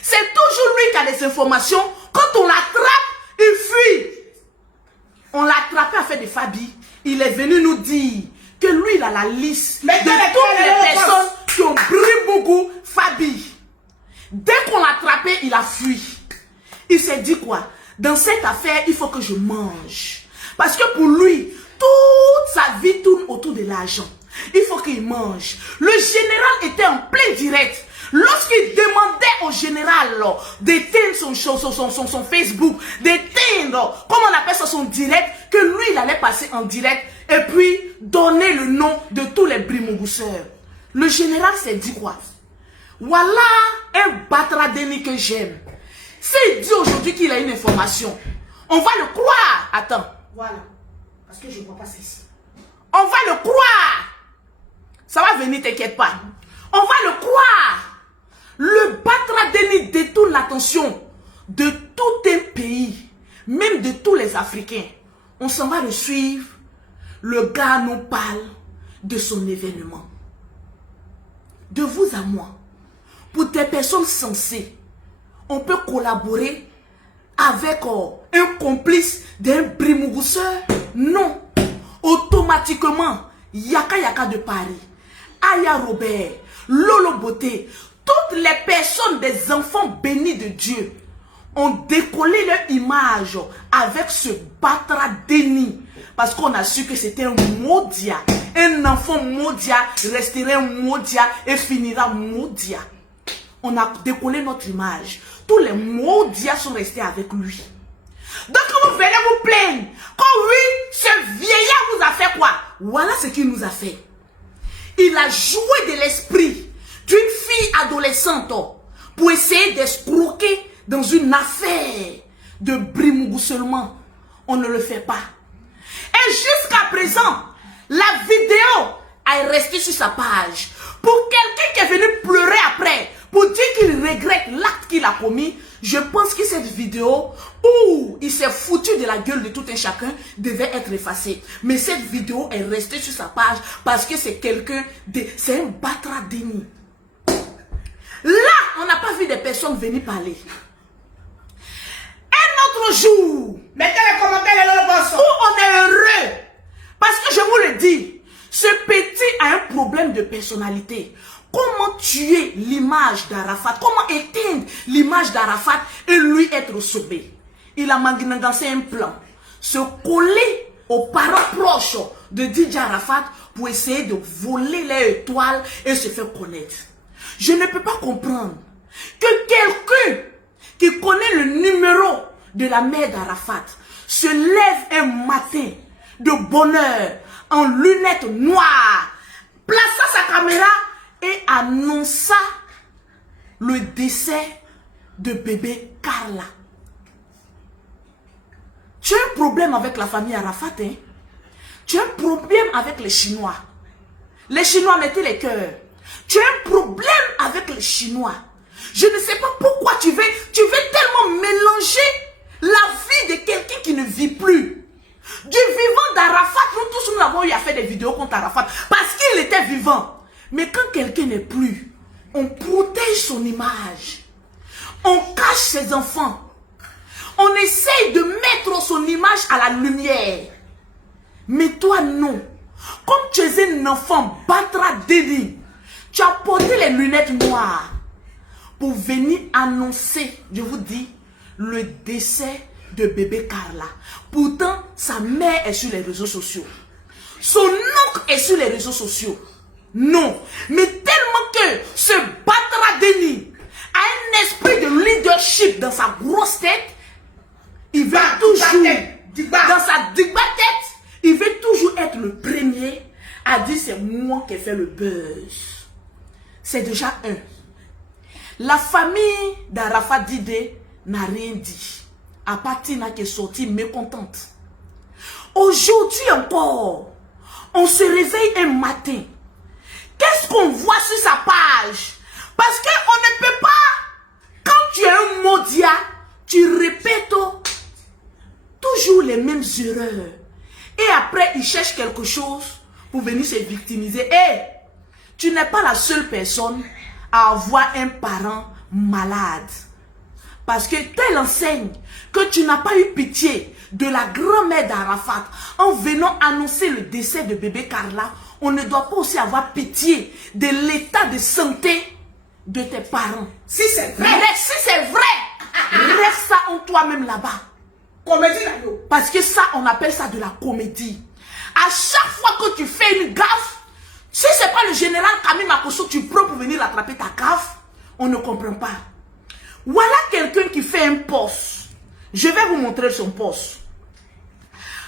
C'est toujours lui qui a des informations. Quand on l'attrape, il fuit. On l'a attrapé à faire des Fabi. Il est venu nous dire que lui, il a la liste de toutes les personnes qui ont Brimougou Fabi. Dès qu'on l'a attrapé, il a fui. Il s'est dit quoi? Dans cette affaire, il faut que je mange. Parce que pour lui, toute sa vie tourne autour de l'argent. Il faut qu'il mange. Le général était en plein direct. Lorsqu'il demandait au général d'éteindre son Facebook, d'éteindre, comment on appelle ça, son direct, que lui, il allait passer en direct et puis donner le nom de tous les Brimougousseurs. Le général s'est dit quoi? Voilà un Batradeni que j'aime. S'il dit aujourd'hui qu'il a une information, on va le croire. Attends. Voilà. Parce que je ne vois pas ceci. On va le croire. Ça va venir, t'inquiète pas. On va le croire. Le Batradeni détourne l'attention de tout un pays, même de tous les Africains. On s'en va le suivre. Le gars nous parle de son événement. De vous à moi, pour des personnes sensées, on peut collaborer avec un complice d'un Brimougousseur? Non. Automatiquement, Yaka Yaka de Paris, Aya Robert, Lolo Beauté, toutes les personnes des enfants bénis de Dieu ont décollé leur image avec ce Batradeni. Parce qu'on a su que c'était un maudia. Un enfant maudia resterait maudia et finira maudia. On a décollé notre image. Tous les maudias sont restés avec lui. Donc quand vous venez vous plaindre, quand oui, ce vieillard vous a fait quoi? Voilà ce qu'il nous a fait. Il a joué de l'esprit d'une fille adolescente pour essayer d'escroquer dans une affaire de Brimougou seulement. On ne le fait pas. Et jusqu'à présent, la vidéo est restée sur sa page. Pour quelqu'un qui est venu pleurer après, pour dire qu'il regrette l'acte qu'il a commis, je pense que cette vidéo où il s'est foutu de la gueule de tout un chacun devait être effacée. Mais cette vidéo est restée sur sa page parce que c'est quelqu'un de... C'est un Batradeni. Là, on n'a pas vu des personnes venir parler. Un autre jour, mettez les commentaires et le boss. Où on est heureux. Parce que je vous le dis, ce petit a un problème de personnalité. Comment tuer l'image d'Arafat? Comment éteindre l'image d'Arafat et lui être sauvé? Il a mangancé un plan. Se coller aux parents proches de Didier Arafat pour essayer de voler les étoiles et se faire connaître. Je ne peux pas comprendre que quelqu'un qui connaît le numéro de la mère d'Arafat se lève un matin de bonheur en lunettes noires, plaça sa caméra et annonça le décès de bébé Carla. Tu as un problème avec la famille Arafat, hein? Tu as un problème avec les Chinois. Les Chinois, mettez les cœurs. Tu as un problème avec les Chinois. Je ne sais pas pourquoi tu veux tellement mélanger la vie de quelqu'un qui ne vit plus. Du vivant d'Arafat, nous tous nous avons eu à faire des vidéos contre Arafat parce qu'il était vivant. Mais quand quelqu'un n'est plus, on protège son image. On cache ses enfants. On essaye de mettre son image à la lumière. Mais toi, non. Comme tu es un enfant, Batra Deni, tu as porté les lunettes noires pour venir annoncer, je vous dis, le décès de bébé Carla. Pourtant, sa mère est sur les réseaux sociaux. Son oncle est sur les réseaux sociaux. Non. Mais tellement que ce Batra Deni a un esprit de leadership dans sa grosse tête, il veut toujours, dans sa digba tête, il veut toujours être le premier à dire c'est moi qui ai fait le buzz. C'est déjà un. La famille d'Arafat Didé n'a rien dit. À partir qui est sortie mécontente. Aujourd'hui encore, on se réveille un matin. Qu'est-ce qu'on voit sur sa page? Parce qu'on ne peut pas, quand tu es un modia, tu répètes toujours les mêmes erreurs. Et après, il cherche quelque chose pour venir se victimiser. Et tu n'es pas la seule personne à avoir un parent malade. Parce que telle enseigne que tu n'as pas eu pitié de la grand-mère d'Arafat en venant annoncer le décès de bébé Carla, on ne doit pas aussi avoir pitié de l'état de santé de tes parents. Si c'est vrai. Si c'est vrai, reste ça en toi-même là-bas. Comédie là-haut. Parce que ça, on appelle ça de la comédie. À chaque fois que tu fais une gaffe, si ce n'est pas le général Camille Makosso, tu prends pour venir attraper ta gaffe, on ne comprend pas. Voilà quelqu'un qui fait un poste. Je vais vous montrer son poste.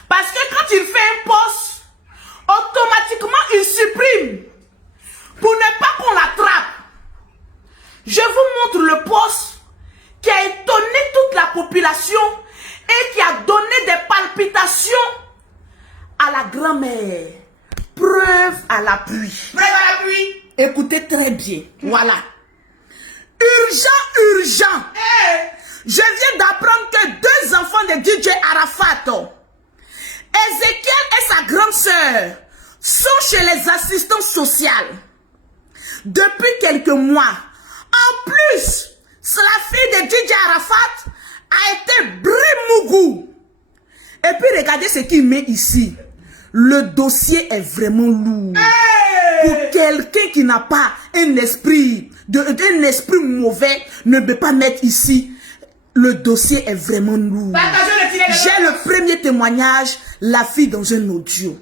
Parce que quand il fait un poste, automatiquement il supprime. Pour ne pas qu'on l'attrape. Je vous montre le poste qui a étonné toute la population et qui a donné des palpitations à la grand-mère. Preuve à l'appui. Preuve à l'appui. Écoutez très bien. Voilà. Urgent. Je viens d'apprendre que 2 enfants de DJ Arafat, Ezekiel et sa grande sœur, sont chez les assistants sociaux depuis quelques mois. En plus, la fille de DJ Arafat a été Brimougou. Et puis regardez ce qu'il met ici. Le dossier est vraiment lourd. Pour quelqu'un qui n'a pas un esprit mauvais, ne peut pas mettre ici. Le dossier est vraiment lourd. J'ai le premier témoignage, la fille dans un audio.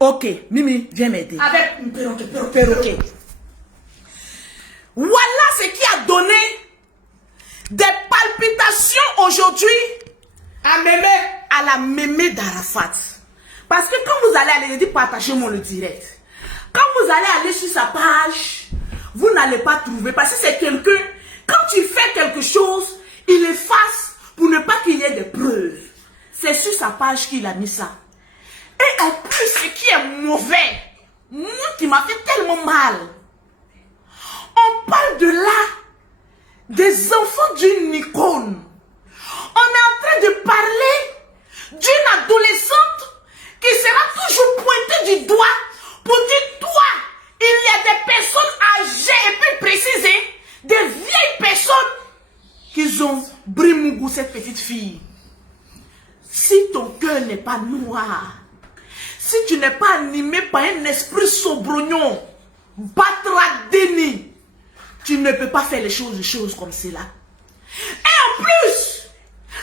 Ok, Mimi, viens m'aider. Avec un perroquet. Voilà ce qui a donné des palpitations aujourd'hui à la mémé d'Arafat. Parce que quand vous allez aller, je dis partagez-moi le direct. Quand vous allez aller sur sa page, vous n'allez pas trouver. Parce que c'est quelqu'un, quand tu fais quelque chose, il efface pour ne pas qu'il y ait de preuves. C'est sur sa page qu'il a mis ça. Et en plus, ce qui est mauvais, moi qui m'a fait tellement mal, on parle de là des enfants d'une icône. On est en train de parler d'une adolescente qui sera toujours pointée du doigt pour dire toi, il y a des personnes âgées et puis préciser, des vieilles personnes qui ont Brimougou, cette petite fille. Si ton cœur n'est pas noir, si tu n'es pas animé par un esprit sobrognon, Batra Deni, tu ne peux pas faire les choses comme cela. Et en plus,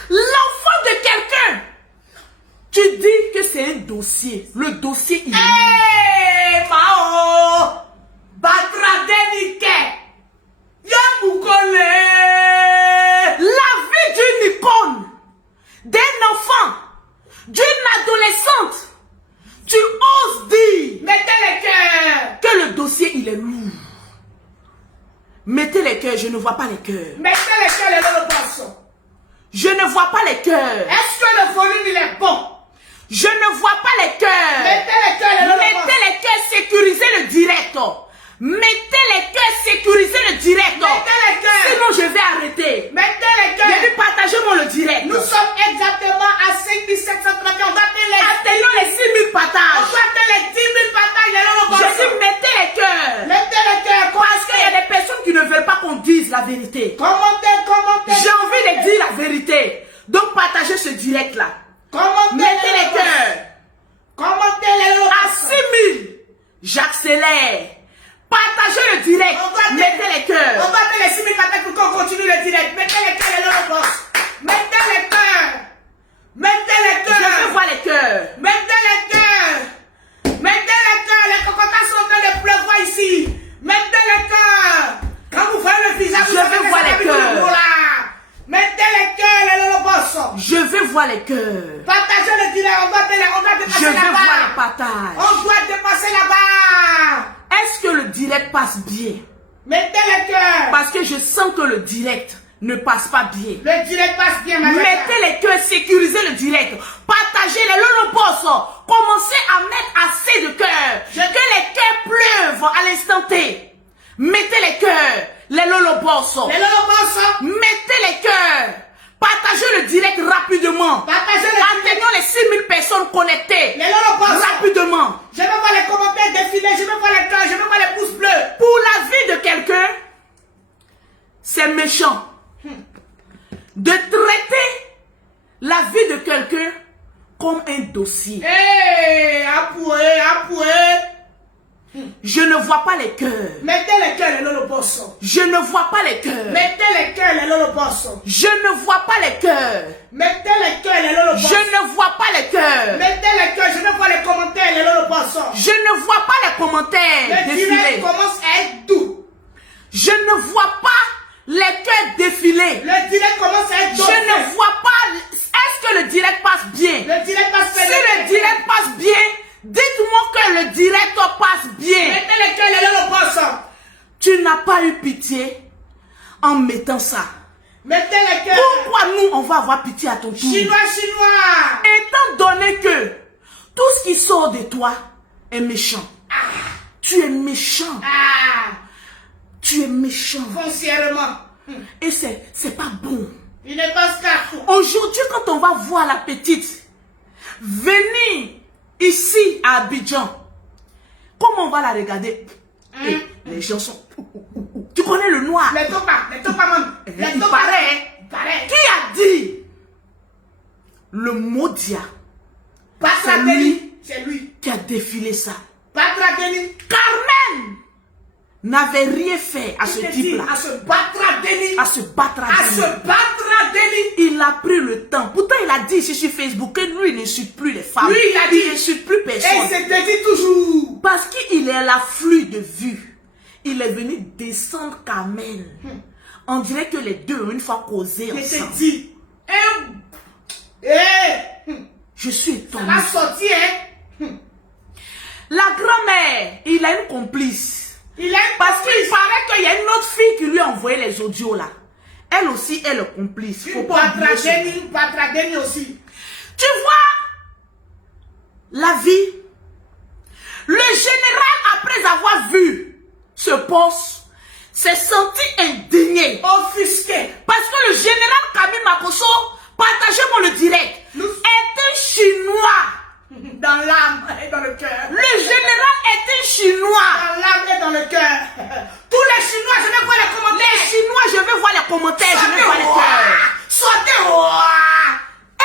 l'enfant de quelqu'un, tu dis que c'est un dossier. Le dossier, il est... Hey, Mao! Batra Deni ke! Yamoukole! La vie d'une icône, d'un enfant, d'une adolescente, tu oses dire... Mettez les cœurs! Que le dossier, il est lourd. Mettez les cœurs, je ne vois pas les cœurs. Mettez les cœurs, les poissons. Je ne vois pas les cœurs. Est-ce que le volume, il est bon? Je ne vois pas les cœurs. Mettez les cœurs, Mettez les cœurs, sécurisez le direct. Mettez les cœurs, sécurisez le direct. Mettez les cœurs. Sinon, je vais arrêter. Mettez les cœurs. J'ai dit partagez-moi le direct. Nous sommes exactement à 5730. On va atteindre Atteignons les 6000 on partages. va atteindre les 10 000 partages. Je dis mettez les cœurs. Mettez les cœurs. Parce qu'il y a des personnes qui ne veulent pas qu'on dise la vérité. Commentez. J'ai envie de dire la vérité. Donc partagez ce direct là. Mettez les cœurs. Commentez les lots. À 6000, j'accélère. Partagez le direct. Mettez les cœurs. On va atteindre les 6 000 partages pour qu'on continue le direct. Mettez les cœurs, les lots, boss. Mettez les cœurs. Mettez les cœurs. Je veux voir les cœurs. Mettez les cœurs. Mettez les cœurs. Les cocotas sont en train de pleuvoir ici. Mettez les cœurs. Quand vous voyez le visage, Je veux voir les cœurs. Mettez les cœurs, les lots, boss. Je veux voir les cœurs. Partagez le direct. On doit dépasser Je veux la voir barre. les partages. On doit dépasser la barre. Est-ce que le direct passe bien? Mettez les cœurs. Parce que je sens que le direct ne passe pas bien. Le direct passe bien, madame. Mettez les cœurs, sécurisez le direct. Partagez les lolobos. Commencez à mettre assez de cœurs. Que les cœurs pleuvent à l'instant T. Mettez les cœurs, les lolobos. Les lots, boss. Mettez les cœurs. Partagez le direct rapidement. Partagez le direct. Atteignons les 6000 personnes connectées. Les lots, boss. Rapidement. Je veux voir les commentaires défiler, je veux voir les cœurs, je veux voir les pouces bleus. Pour la vie de quelqu'un, c'est méchant de traiter la vie de quelqu'un comme un dossier. Hé, appuyez. Je ne vois pas les cœurs. Mettez les cœurs, les lots, boss. Je ne vois pas les cœurs. Mettez les cœurs, les lots, boss. Je ne vois pas les cœurs. Mettez les cœurs, les lots, boss. Je ne vois pas les cœurs. Mettez les cœurs, je veux voir les commentaires, les lots, boss. Je ne vois pas les commentaires Le direct défiler. commence à être doux. Je ne vois pas les cœurs défiler. Le direct commence à être doux. Je ne vois pas. Est-ce que le direct passe bien? Le direct passe bien. Si le direct passe bien, dites-moi que le direct passe bien. Mettez les cœurs, les lots, boss. Tu n'as pas eu pitié en mettant ça. Mettez les cœurs. Pourquoi nous, on va avoir pitié à ton tour? Chinois. Étant donné que tout ce qui sort de toi est méchant. Tu es méchant. Tu es méchant. Foncièrement. Et c'est pas bon. Il ne passe qu'à. Aujourd'hui, quand on va voir la petite venir ici à Abidjan, comment on va la regarder? Et les gens sont... Tu connais le noir? Les topas, même. Il paraît. Qui a dit le Modia? Patradeni, c'est lui. Qui a défilé ça. Patradeni. Carmen n'avait rien fait à ce type-là. À se battre à Denis. À se battre à À se Denis. battre à Denis. Il a pris le temps. Pourtant, il a dit ici sur Facebook que lui, il n'insulte plus les femmes. Lui, il a dit. n'insulte plus Et personne. il se dit toujours. Parce qu'il est à l'afflux de vue. Il est venu descendre Carmen. On dirait que les deux ont une fois causé Il s'est ensemble. dit. Je suis étonné. La sortie, hein. La grand-mère, il a une complice. Il a Parce qu'il paraît qu'il y a une autre fille qui lui a envoyé les audios là. Elle aussi, elle est complice. Faut pas oublier ça. Patradeni aussi. Tu vois, la vie, le général, après avoir vu ce poste, s'est senti indigné. Offusqué. Parce que le général Camille Makosso, partagez-moi le direct, est un Chinois. Dans l'âme et dans le cœur. Le général est un Chinois. Dans l'âme et dans le cœur. Tous les Chinois, je vais voir les commentaires. Les Chinois, je veux voir les commentaires, je veux voir les cœurs. Sortez.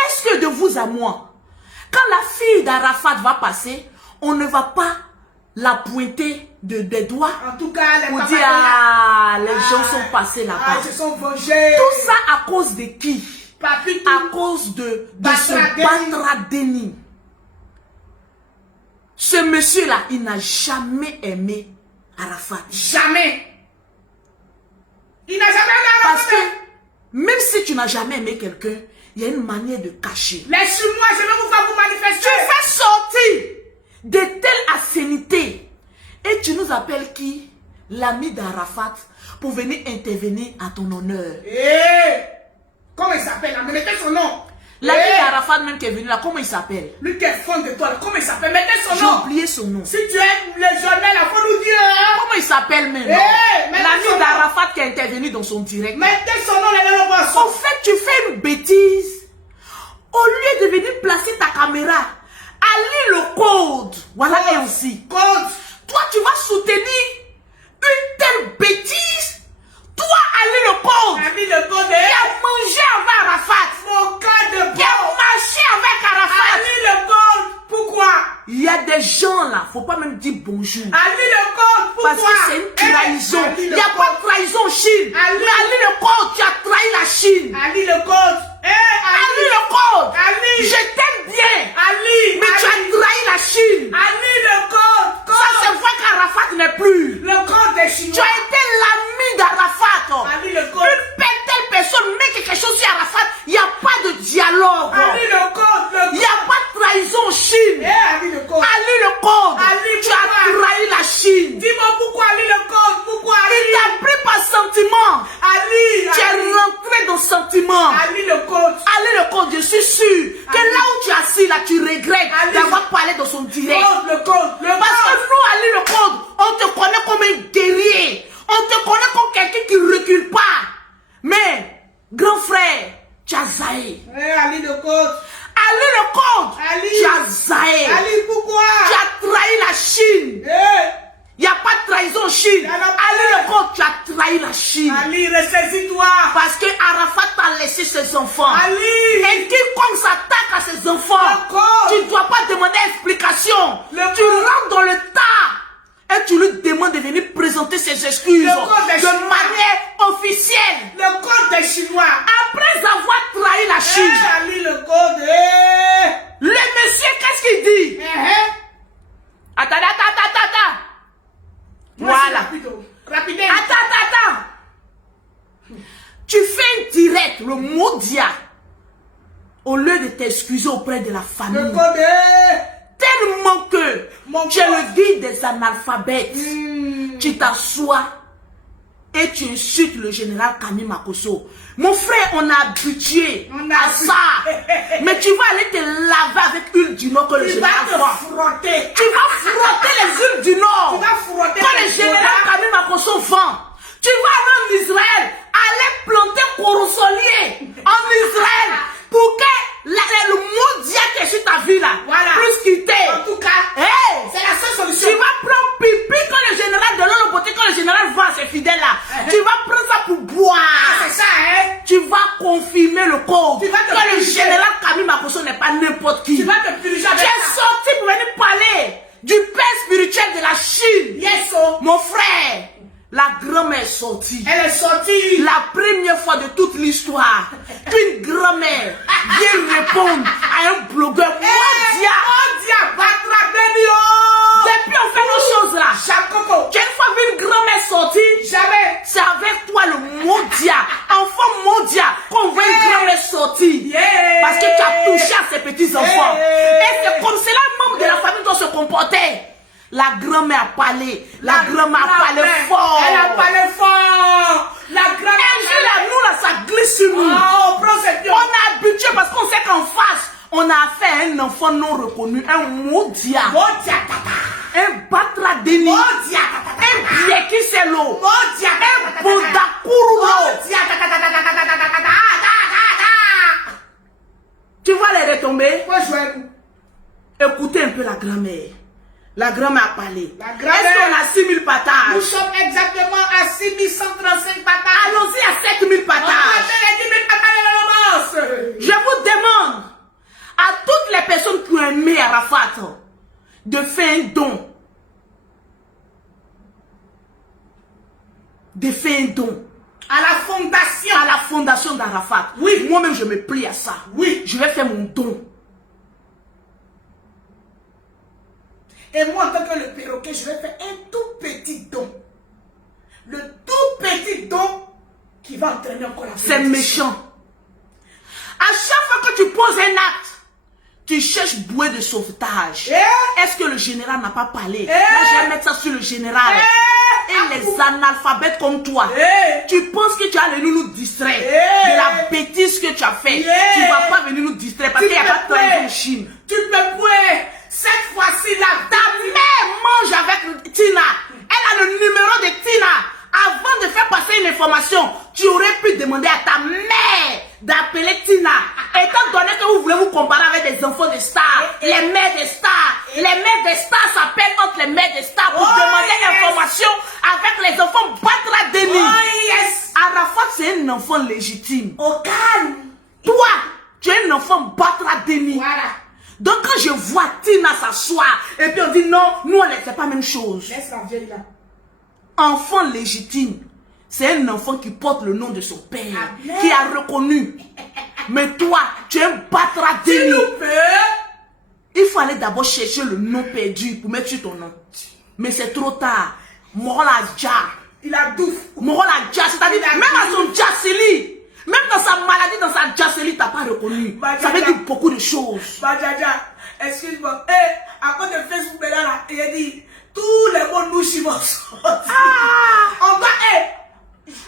Est-ce que de vous à moi, quand la fille d'Arafat va passer, on ne va pas la pointer des doigts En tout cas, les pour papas dire ah, les gens sont passés Ah, là-bas. ils se sont vengés. Tout ça à cause de qui? Papi, À cause de ce Patradeni. Patradeni. Ce monsieur-là, il n'a jamais aimé Arafat. jamais. Il n'a jamais aimé Parce Arafat. que même si tu n'as jamais aimé quelqu'un, il y a une manière de cacher. Les Chinois, je vais vous faire vous manifester. Tu fais sortir de telles assénités et tu nous appelles qui? L'ami d'Arafat pour venir intervenir à ton honneur. Comment il s'appelle là? Mais mettez son nom. L'ami d'Arafat Arafat même qui est venu là, comment il s'appelle? Lui qui est fan de toi, comment il s'appelle? Mettez son J'ai nom. oublié son nom. Si tu es le journal, il faut nous dire. Hein? Comment il s'appelle même? L'ami d'Arafat qui est intervenu dans son direct. Mettez son nom, les gens En fait, tu fais une bêtise. Au lieu de venir placer ta caméra, allez le code. Voilà, et aussi. Code. Toi, tu vas soutenir une telle bêtise. Toi, allez le code. Allez le code. Qui a mangé avec Arafat. Mon cas de Qui a marché avec Arafat. Allez le code. Pourquoi? Il y a des gens là, faut pas même dire bonjour. Allez le code. Pourquoi? Parce que c'est une trahison. Il n'y a pas de trahison en Chine. Mais allez le code, tu as trahi la Chine. Allez le code. Ali le code. Ali. Je t'aime bien. Ali. Mais tu as trahi la Chine. Ali le code. Ça c'est vrai qu'Arafat n'est plus. Le code des Chinois. Tu as été l'ami d'Arafat. Ali le code. Telle personne met quelque chose sur Arafat, il n'y a pas de dialogue. Ali le code. Il n'y a pas de trahison en Chine. Ali le code. Ali le code. Ali, tu as trahi la Chine. Dis-moi pourquoi Ali le code. Pourquoi Ali? Il t'a pris par sentiment. Ali. Tu es rentré dans sentiment. Ali le code. Ali le code, je suis sûr que là où tu es assis, là, tu regrettes d'avoir parlé dans son direct. Le code. Parce que nous, Ali le code, on te connaît comme un guerrier. On te connaît comme quelqu'un qui ne recule pas. Mais, grand frère, tu as zaï. Ali le code. Ali le code. Ali. Tu as zaï. Ali, pourquoi? Tu as trahi la Chine. Il n'y a pas de trahison en Chine. Ali le code, tu as trahi la Chine. Ali, ressaisis-toi. Parce que Arafat t'a laissé ses enfants. Ali. Et quiconque s'attaque à ses enfants, tu ne dois pas demander explication. Tu rentres dans le tas. Et tu lui demandes de venir présenter ses excuses de manière officielle. Le code des Chinois. Après avoir trahi la Chine. Ali le code. Le monsieur, qu'est-ce qu'il dit? Attends. Voilà. Rapide. Attends. Tu fais un direct, le mot dia. Au lieu de t'excuser auprès de la famille. Le code. Tellement que tu es le guide des analphabètes. Tu t'assois et tu insultes le général Kami Makosso. Mon frère, on a habitué à ça. Mais tu vas aller te laver avec huile du Nord que le général vend. Tu vas frotter les huiles du Nord que le général Kami Makosso vend. Tu vas aller en Israël, aller planter corosolier en Israël pour que le mondial qui est sur ta vie là, plus quitter. En tout cas, c'est la seule solution. Tu vas prendre pipi quand le général de l'eau beauté, quand le général vend ses fidèles là. Tu vas prendre ça pour boire. C'est ça, Tu vas confirmer le code. Tu vas te que le purifier. général Kami Makosso n'est pas n'importe qui. Tu vas te purifier avec Tu es ça. sorti pour venir parler du père spirituel de la Chine. Yes, oh. Mon frère, la grand-mère est sortie. Elle est sortie. La première fois de toute l'histoire qu'une grand-mère vient répondre à un blogueur mondial. Depuis on fait nos choses là. Chacoco. Quelle fois vu une grand-mère sortie? Jamais. C'est avec toi le mondial, enfant mondial, qu'on voit une grand-mère sortie. Parce que tu as touché à ses petits-enfants. Et c'est comme cela, membre de la famille doit se comporter. La grand-mère a parlé. La grand-mère a parlé fort. Elle a parlé fort. La grand-mère. Un jour là, nous là, ça glisse sur nous. Oh, procédure. On est habitué parce qu'on sait qu'en face, on a affaire à un enfant non reconnu, un mondial. Un batra déni. Un biekiselo. Un bodakurulo. Tu vois les retombées? Écoutez un peu la grand-mère. La grand-mère a parlé. Est-ce qu'on a 6000 partages? Nous sommes exactement à 6135 partages. Allons-y à 7000 partages. Je vous demande à toutes les personnes qui ont aimé Arafat de faire un don. De faire un don. À la fondation. À la fondation d'Arafat. Oui. Moi-même, je me plie à ça. Oui. Je vais faire mon don. Et moi, en tant que le perroquet, je vais faire un tout petit don. Le tout petit don qui va entraîner encore la vie. C'est méchant. À chaque fois que tu poses un acte, tu cherches bouée de sauvetage. Est-ce que le général n'a pas parlé? Là, je vais mettre ça sur le général. Et les analphabètes comme toi. Tu penses que tu vas venir nous distraire de la bêtise que tu as fait. Tu ne vas pas venir nous distraire parce qu'il n'y a pas de temps en Chine. Tu me pourrais. Cette fois-ci, ta mère mange avec Tina. Elle a le numéro de Tina. Avant de faire passer une information, tu aurais pu demander à ta mère d'appeler Tina. Étant donné que vous voulez vous comparer avec des enfants de stars, les mères des stars. Les mères des stars s'appellent entre les mères des stars pour demander information avec les enfants Batra Denis. Arafat, c'est un enfant légitime. Au calme. Toi, tu es un enfant Batra Denis. Voilà. Donc quand je vois Tina s'asseoir et puis on dit non, nous on ne fait pas la même chose. Laisse la vieille là. Enfant légitime, c'est un enfant qui porte le nom de son père, qui a reconnu. Mais toi, tu es un Batra Denis. Il faut aller d'abord chercher le nom perdu pour mettre sur ton nom. Mais c'est trop tard. Morola Dja. Il a douf. Morola Dja, c'est-à-dire même à son Djaseli. Même dans sa maladie, dans sa Djaseli, tu n'as pas reconnu. Ça veut dire beaucoup de choses. Badjaja, excuse-moi. À cause de Facebook, là, il a dit tous les mots nous chivons. On va,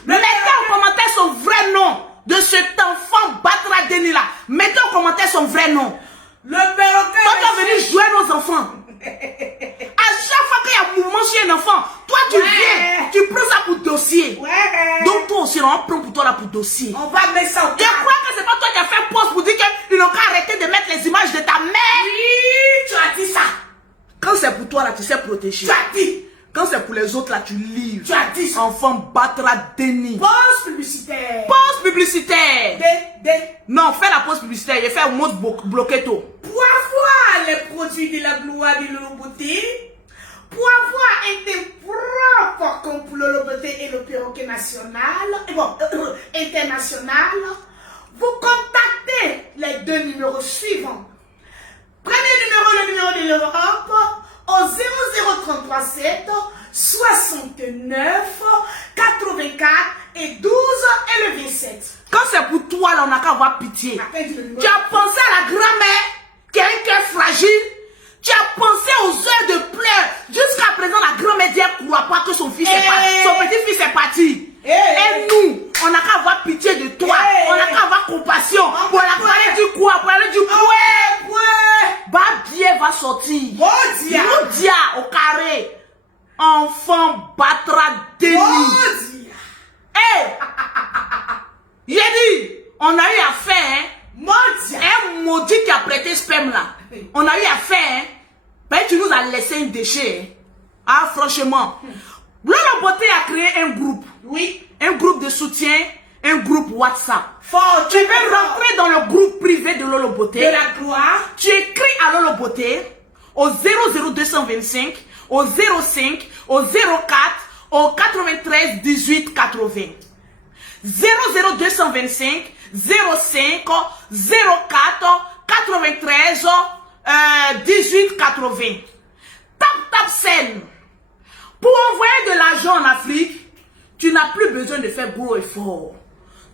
mettez en commentaire son vrai nom de cet enfant Batra Denis là. Mettez en commentaire son vrai nom. Le perroquet. Toi, tu vas venir jouer nos enfants. À chaque fois qu'il y a un mouvement chez un enfant, toi tu viens, tu prends ça pour dossier. Donc toi aussi, on prend pour toi là pour dossier. On va mettre ça au Je crois que c'est pas toi qui as fait poste pour dire qu'ils n'ont qu'à arrêter de mettre les images de ta mère. Oui, tu as dit ça. Quand c'est pour toi là, tu sais protéger. Tu as dit. Quand c'est pour les autres là, tu livres. Tu as dit ça. Enfant Batra Denis. Pause publicitaire. Pause publicitaire. Des. Non, fais la pause publicitaire. Il fait un mot bloqué tout. Pour avoir les produits de la gloire de Lolo Beauté, pour avoir un thème propre comme pour Lolo Beauté et le perroquet national, international, vous contactez les deux numéros suivants. Premier numéro, le numéro de l'Europe, au 00337 69 84 et 12 et le 27. Quand c'est pour toi, là, on n'a qu'à avoir pitié. Tu as pensé à la grand-mère qui a un cœur fragile. Tu as pensé aux heures de pleurs. Jusqu'à présent, la grand-mère dit qu'elle ne croit pas que son fils est parti. Son petit-fils est parti. Et nous, on n'a qu'à avoir pitié de toi. On n'a qu'à avoir compassion. Pour aller dire quoi? Pour aller dire quoi? Babie va sortir. Modia au carré. Enfant Batra Denis. J'ai dit, on a eu affaire, un maudit qui a prêté sperme là. On a eu affaire, ben tu nous as laissé un déchet. Ah, franchement. Lolo Beauté a créé un groupe. Oui. Un groupe de soutien, un groupe WhatsApp. Tu veux rentrer dans le groupe privé de Lolo Beauté. De la gloire. Tu écris à Lolo Beauté au 00225, au 05, au 04, au 93 18 80. 00225 05 04 93 18 80. Tap scène. Pour envoyer de l'argent en Afrique, tu n'as plus besoin de faire gros effort.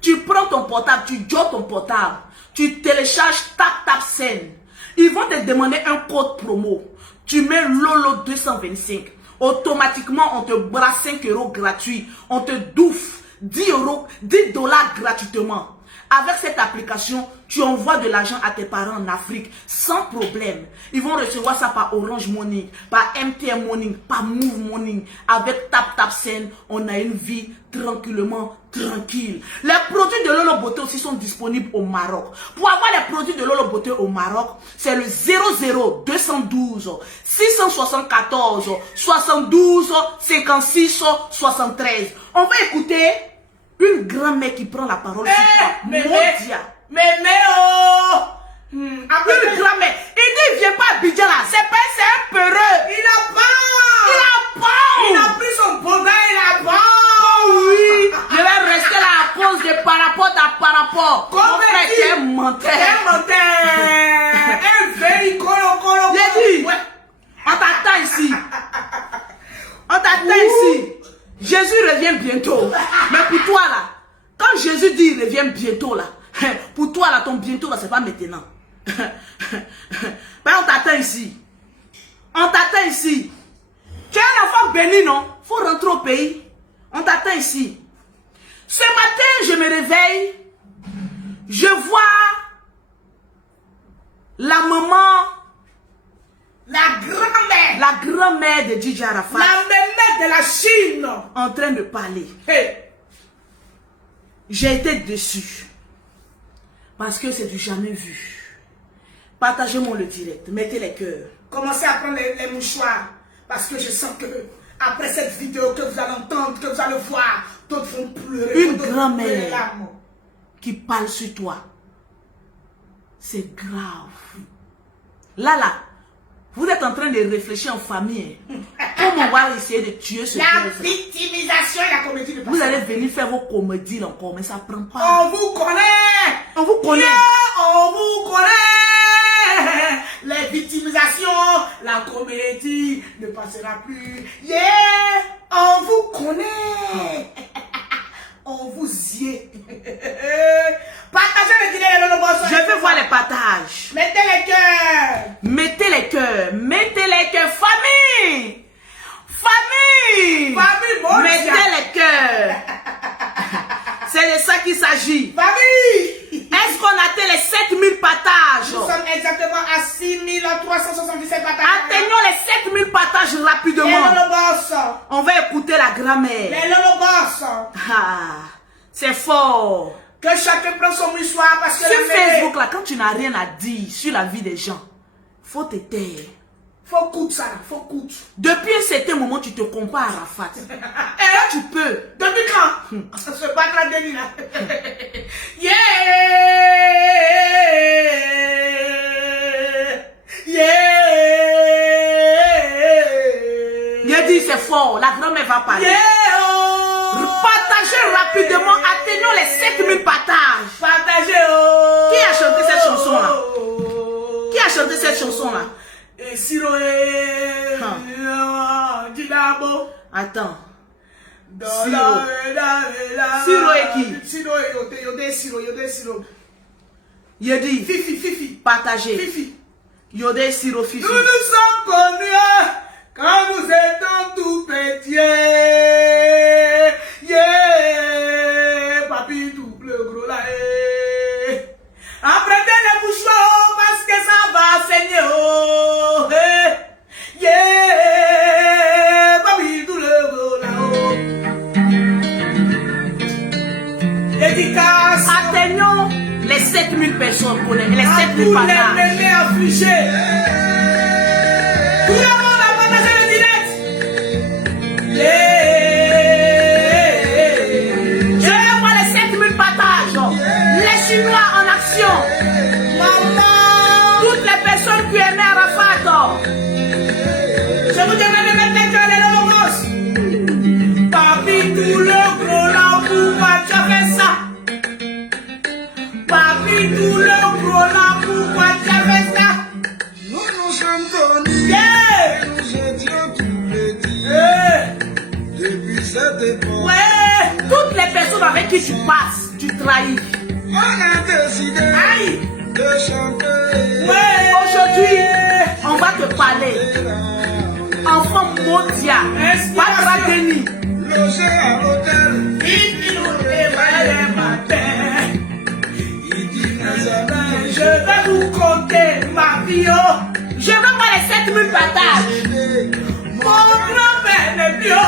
Tu prends ton portable, tu jottes ton portable, tu télécharges tap scène. Ils vont te demander un code promo. Tu mets Lolo 225. Automatiquement, on te brasse 5 € gratuits. On te douffe 10 €, 10 $ gratuitement. Avec cette application, tu envoies de l'argent à tes parents en Afrique sans problème. Ils vont recevoir ça par Orange Money, par MTN Money, par Move Money. Avec Tap Send, on a une vie tranquillement tranquille. Les produits de Lolo Beauté aussi sont disponibles au Maroc. Pour avoir les produits de Lolo Beauté au Maroc, c'est le 00212 674 72 56 73. On va écouter une grand-mère qui prend la parole. Une grand-mère. Il ne vient pas à Abidjan là. C'est un peureux. Il a pas. Il a pris son bonnet, il a pas. Oh oui. Je vais rester là à cause de par rapport. Mon frère, tu es menteur. Un very colo. J'ai dit, on t'attend ici. Jésus revient bientôt. Mais pour toi là, quand Jésus dit il revient bientôt là, pour toi là, ton bientôt là, c'est pas maintenant. Ben on t'attend ici. Tu es un enfant béni, non? faut rentrer au pays. On t'attend ici. Ce matin, je me réveille. Je vois la maman, la grand-mère de DJ Arafat, la mémère de la Chine, en train de parler. Hey. J'ai été déçu. Parce que c'est du jamais vu. Partagez-moi le direct. Mettez les cœurs. Commencez à prendre les mouchoirs. Parce que je sens que après cette vidéo que vous allez entendre, que vous allez voir, d'autres vont pleurer. Une grand-mère qui parle sur toi. C'est grave. Là, vous êtes en train de réfléchir en famille. Comment on va essayer de tuer ce La victimisation et la comédie de Vous allez venir faire vos comédies là encore, mais ça prend pas. On vous connaît. On vous connaît. Yeah, on vous connaît. Les victimisations, la comédie ne passera plus. Yeah, on vous connaît. On vous y est. Partagez le direct, le boss. Je veux voir les partages. Mettez les cœurs. Mettez les cœurs. Mettez les cœurs. Famille. Famille. Famille, bon mettez les cœurs. C'est de ça qu'il s'agit. Famille. Est-ce qu'on atteint les 7000 partages? Nous sommes exactement à 6377 partages. Atteignons les 7000 partages rapidement. Le boss. On va écouter la grand-mère. Le boss. Ah, c'est fort. Que chacun prenne son mouchoir parce que sur Facebook, là, quand tu n'as rien à dire sur la vie des gens, faut te taire. Faut coûte ça, faut coûte. Depuis un certain moment, tu te compares à Arafat. Et là, tu peux. Depuis quand? Se battre la déni là. Yeah! Yeah! Il dit c'est fort, la grand-mère va parler. Yeah! Partagez rapidement, atteignons les 7000 partages. Partagez! Qui a chanté cette chanson-là? Qui a chanté cette chanson-là? Siroé, Dinamo. Attends. Siroé qui? Siroé, Yodé Siro. Yedi. Fifi. Partagez. Fifi. Yodé Siro Fifi. Nous nous sommes connus quand nous étions tout petits. Yeah, papi double gros là. Apprêtez les mouchoirs parce que ça va saigner. Oh, hey. Yeah, papi double gros là. Dédicace. Atteignons les 7000 personnes pour les 7000 tous les partages. mémés affligés. Tout le monde a partagé le direct. Yeah. Je veux voir les 7000 partages. Les Chinois en action. Maman. Toutes les personnes qui aimaient Arafat. Je vous demande de mettre les cœurs et le logos. Papi, tout le gros là, pourquoi tu as fait ça? Papi, tout le gros là, pourquoi tu as fait ça? Nous nous sommes connus, Yeah. nous étions tout petits. Hey. Depuis cette époque, Ouais. Toutes les personnes avec qui tu passes, tu trahis. on a décidé Aïe. de chanter. Ouais. Aujourd'hui, on va te parler. Enfant Modia, Batra Denis. Logé à l'hôtel, Il nous réveille le matin. il dit Nazareth, Je vais vous conter ma vie. Oh. Je veux voir les 7000 partages. Mon grand-père est bio.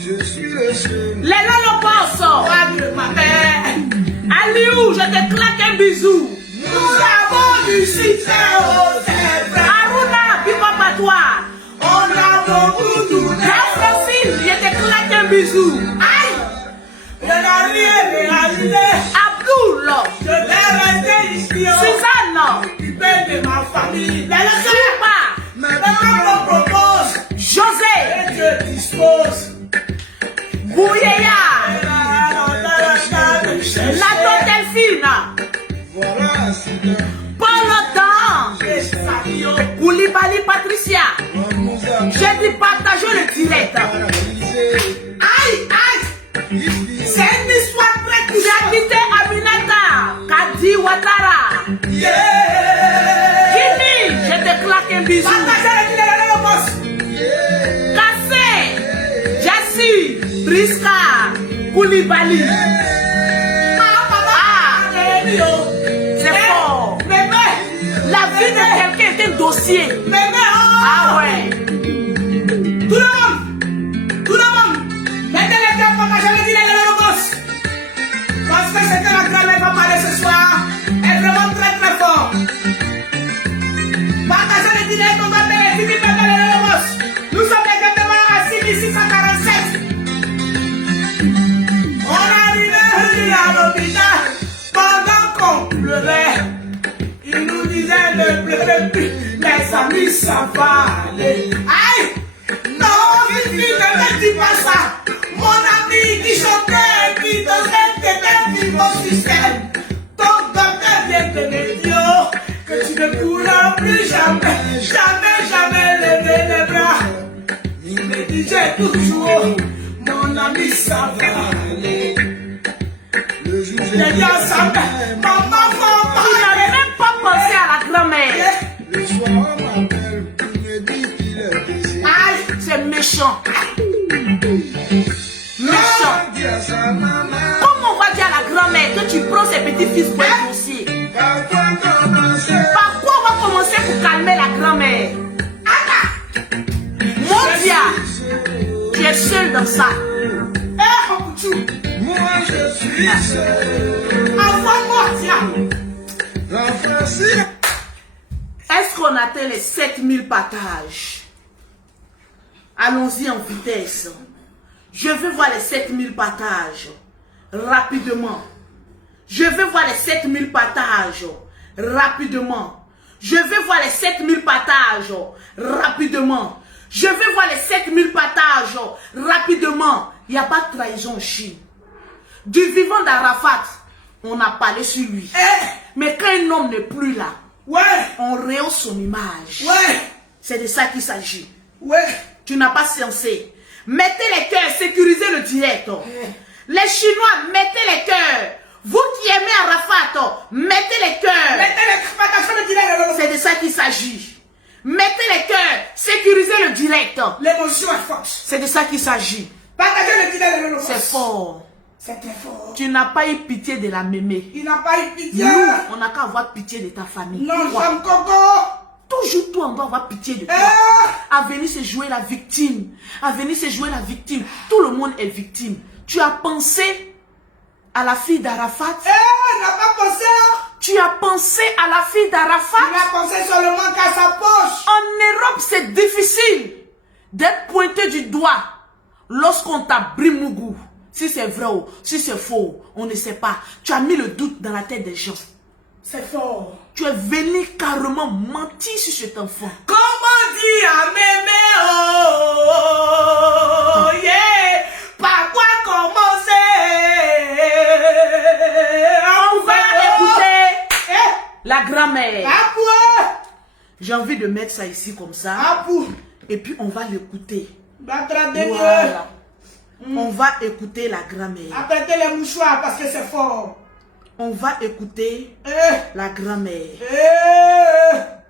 je suis le seul. Les Lolopos. Pas de ma mère. Aliou, je te claque un bisou. Nous avons du succès au cèdre. Aruna, Bipapa toi. On a beaucoup d'honneur. La Francine, je te claque un bisou. Aïe. Je n'ai rien réalisé. Abdoul, Je vais rester ici. Suzanne, M'occuper de ma famille. Mais le cœur. Chupa, Maintenant, on me propose. José, Et Dieu dispose. Bouyeya, la Delphine, Voilà, Seigneur, Paul Dan, Koulibaly Patricia. on nous a J'ai dit partager le direct. paralysés. Aïe, aïe. C'est une histoire très J'ai touchante. quitté Aminata, Kadi Ouattara. Yeah. Jimmy, je te claque un bisou. Partagez le boss. Cassé, Liska Koulibaly. C'est fort. La vie de quelqu'un est un dossier. Ah ouais. Tout le monde. Mettez les cœurs pour que je le dise le boss. Parce que ce que la grand-mère va parler ce soir est vraiment très très fort. Partagez le dîner qu'on va payer 6 000 le boss. Nous sommes exactement à 6 647. On a arrivé à l'hôpital pendant qu'on pleurait. Il nous disait ne pleurez plus, mes amis, ça va aller. Aïe! Non, Fifi, ne me dis pas ça. Mon ami qui chantait, qui dansait, t'étais vivant système. Ton docteur vient te dire que tu ne pourras plus jamais, jamais lever les bras. Il me disait toujours, mon ami, ça va aller. Le jour j'ai dit ensemble, maman. Il n'avait même pas pensé à la grand-mère. Le soir, on m'appelle, il me dit qu'il est décédé. Aïe, c'est méchant. Méchant. Dis à sa maman, Comment on va dire à la grand-mère que tu prends ses petits-fils pour un dossier? par quoi commencer? Par quoi on va commencer pour calmer la grand-mère? Mon Dieu, tu es seul dans ça. Moi je suis seul. Envoie-moi, tiens. L'enfant si. Est-ce qu'on atteint les 7000 partages? Allons-y en vitesse. Je veux voir les 7000 partages rapidement. Je veux voir les 7000 partages rapidement. Je veux voir les 7000 partages rapidement. Je veux voir les 7000 partages rapidement. Il n'y a pas de trahison en Chine. Du vivant d'Arafat, on a parlé sur lui. Mais quand un homme n'est plus là, on rehausse son image. C'est de ça qu'il s'agit. Tu n'as pas censé. Mettez les cœurs, sécurisez le direct. Les Chinois, mettez les cœurs. Vous qui aimez Arafat, mettez les cœurs. C'est de ça qu'il s'agit. Mettez les cœurs, sécurisez le direct. L'émotion est forte. C'est de ça qu'il s'agit. Partagez le dîner de l'Holocauste. C'est fort. C'est très fort. Tu n'as pas eu pitié de la mémé. Il n'a pas eu pitié. Nous, on n'a qu'à avoir pitié de ta famille. Non, Toi. femme Coco. Toujours toi, on doit avoir pitié de toi. À venir se jouer la victime. À venir se jouer la victime. Tout le monde est victime. Tu as pensé à la fille d'Arafat. N'a pas pensé. Tu as pensé à la fille d'Arafat. Il a pensé seulement qu'à sa poche. En Europe, c'est difficile d'être pointé du doigt lorsqu'on t'a brimougou. Si c'est vrai ou si c'est faux, on ne sait pas. Tu as mis le doute dans la tête des gens. C'est fort. Tu es venu carrément mentir sur cet enfant. Comment dire à mémé, oh, yeah, par quoi commencer? On va écouter la grand-mère. J'ai envie de mettre ça ici comme ça. Et puis on va l'écouter. Voilà. On va écouter la grand-mère. Apprêtez les mouchoirs parce que c'est fort. On va écouter la grand-mère.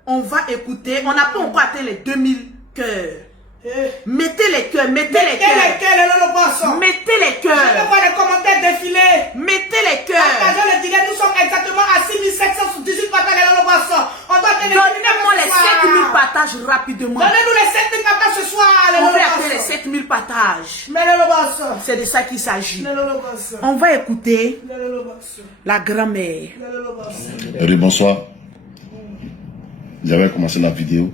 On va écouter. On n'a pas encore atteint les 2000 cœurs. Mettez les cœurs, mettez les cœurs. Mettez les Je veux cœurs. voir les commentaires défiler. Mettez les cœurs. Partagez le dîner, nous sommes exactement à 6718 partages de l'Holocaust. On doit tenir Donnez-moi les 7000 partages rapidement. Donnez-nous les 7000 partages ce soir. On va atteindre les 7000 partages. Mais l'Holocaust. C'est de ça qu'il s'agit. L'Holocaust. On va écouter L'Holocaust. la grand-mère. Oui, bonsoir. J'avais commencé la vidéo.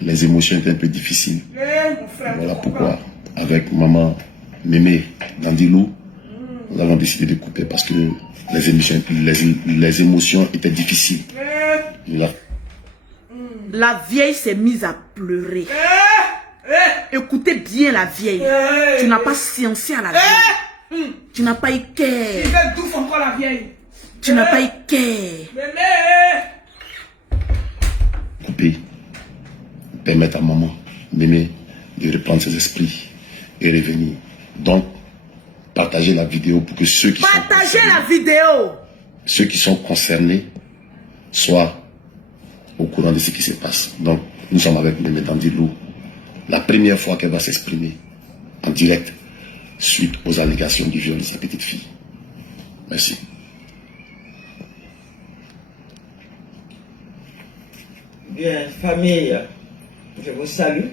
Les émotions étaient un peu difficiles. Mon frère. Voilà pourquoi, avec maman Mémé Dandilou, nous avons décidé de couper parce que les émotions étaient difficiles. Là. La vieille s'est mise à pleurer. Écoutez bien la vieille. Tu n'as pas sciencé à la vieille. Tu n'as pas eu Il cœur. fait tout encore la vieille. Tu n'as pas eu cœur. Mémé. Couper. Permettre à maman Mémé de reprendre ses esprits et revenir. Donc, partagez la vidéo pour que ceux qui Partagez la vidéo. ceux qui sont concernés soient au courant de ce qui se passe. Donc, nous sommes avec Mémé Dandilou. La première fois qu'elle va s'exprimer en direct suite aux allégations du viol de sa petite fille. Merci. Bien, famille, je vous salue.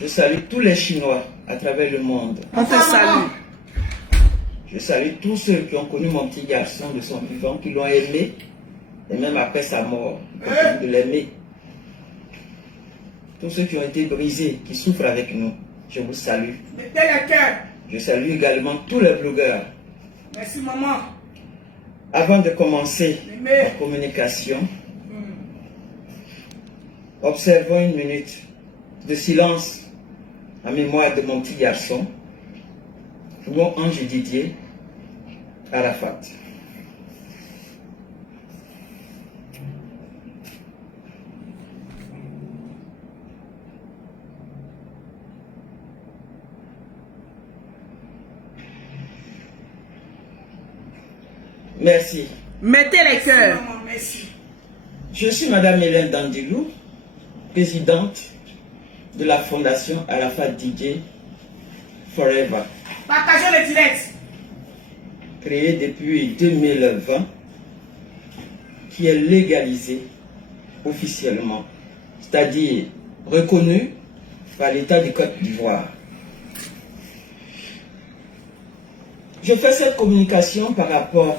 Je salue tous les Chinois à travers le monde. On te salue. Je salue tous ceux qui ont connu mon petit garçon de son vivant, qui l'ont aimé, et même après sa mort, ils continuent de l'aimer. Tous ceux qui ont été brisés, qui souffrent avec nous, je vous salue. Mettez le cœur. Je salue également tous les blogueurs. Merci, maman. Avant de commencer Mémé. la communication, observons une minute de silence en mémoire de mon petit garçon, Louon Ange Didier Arafat. Merci. Mettez les cœurs. Maman, merci. Je suis Madame Hélène Dandilou, présidente de la Fondation Arafat Didier Forever, Partagez le direct. créée depuis 2020, qui est légalisée officiellement, c'est-à-dire reconnue par l'État du Côte d'Ivoire. Je fais cette communication par rapport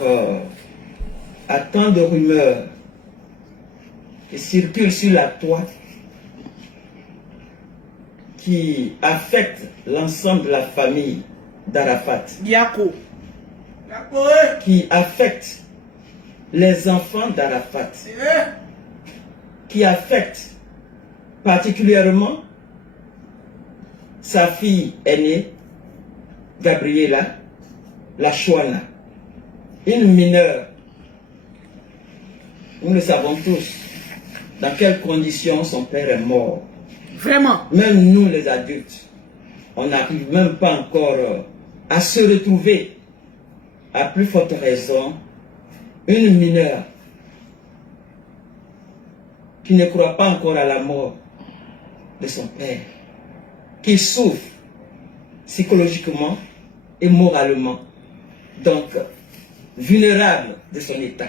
à tant de rumeurs qui circulent sur la toile, qui affectent l'ensemble de la famille d'Arafat, Yako. qui affectent les enfants d'Arafat, qui affectent particulièrement sa fille aînée, Gabriela Lachouana, une mineure. Nous le savons tous, dans quelles conditions son père est mort. Vraiment. Même nous les adultes, on n'arrive même pas encore à se retrouver. À plus forte raison, une mineure qui ne croit pas encore à la mort de son père, qui souffre psychologiquement et moralement, donc vulnérable de son état.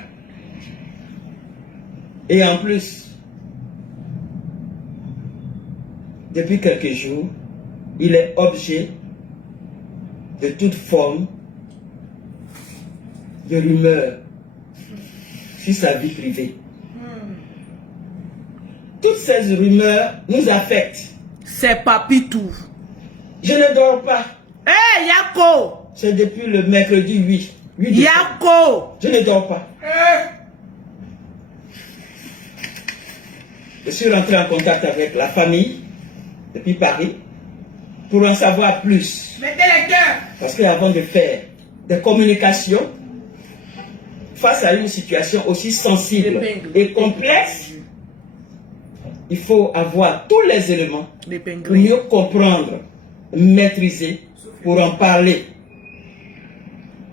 Et en plus, depuis quelques jours, il est objet de toute forme de rumeurs sur sa vie privée. Toutes ces rumeurs nous affectent. C'est Papitou. Je ne dors pas. Hé, Yako. C'est depuis le mercredi 8 décembre. Yako. Je ne dors pas. Je suis rentré en contact avec la famille depuis Paris pour en savoir plus. Mettez les cœurs. Parce qu'avant de faire des communications face à une situation aussi sensible et complexe, il faut avoir tous les éléments pour mieux comprendre, maîtriser, pour en parler.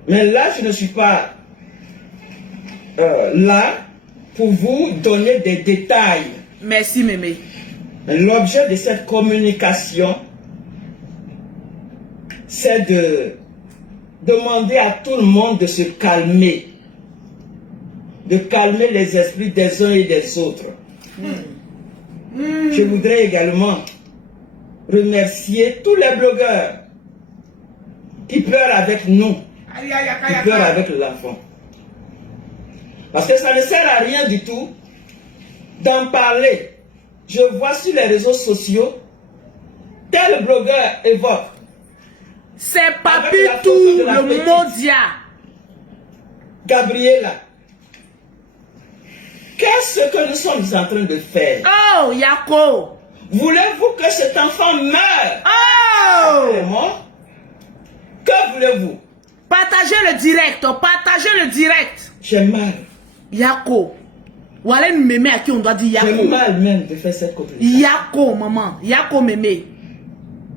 Mais là, je ne suis pas là pour vous donner des détails. Merci, Mémé. L'objet de cette communication, c'est de demander à tout le monde de se calmer, de calmer les esprits des uns et des autres. Je voudrais également remercier tous les blogueurs qui pleurent avec nous, qui pleurent avec l'enfant. Parce que ça ne sert à rien du tout d'en parler. Je vois sur les réseaux sociaux, tel blogueur évoque. C'est Papitou, le Mondia. Gabriela. Qu'est-ce que nous sommes en train de faire? Oh, Yako. Voulez-vous que cet enfant meure? Oh. Il est mort? Que voulez-vous? Partagez le direct. Partagez le direct. J'ai mal. Yako. Voilà une mémé à qui on doit dire J'ai Yako. mal même de faire cette communication. Yako, maman. Yako, mémé.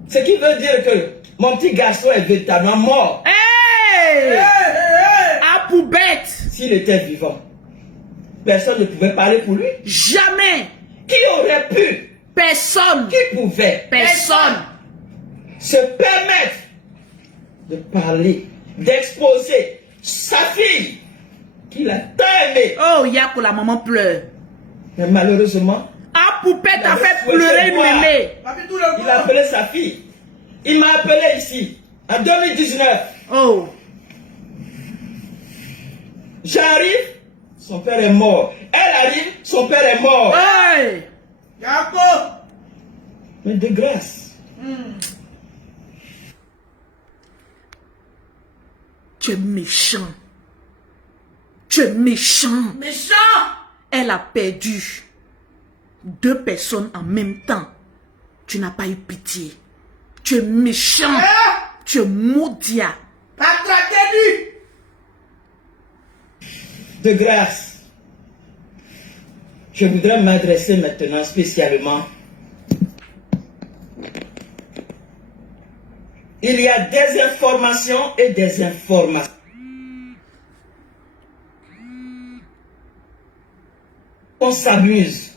Ce qui veut dire que mon petit garçon est véritablement mort. Hey! À poubette. S'il était vivant, personne ne pouvait parler pour lui. Jamais. Qui aurait pu Personne. Qui pouvait Personne. se permettre de parler, d'exposer sa fille qu'il a tant aimée. Oh, Yako, la maman pleure. Mais malheureusement, Ah, poupée t'a avait fait souhaité pleurer une voir. mémé. il a appelé sa fille. Il m'a appelé ici, en 2019. Oh. J'arrive, son père est mort. Elle arrive, son père est mort. Hey. Mais de grâce, Tu es méchant. Tu es méchant. Méchant. Elle a perdu 2 personnes en même temps. Tu n'as pas eu pitié. Tu es méchant. Tu es maudit. Pas traqué de grâce, je voudrais m'adresser maintenant spécialement. Il y a des informations et des informations. On s'amuse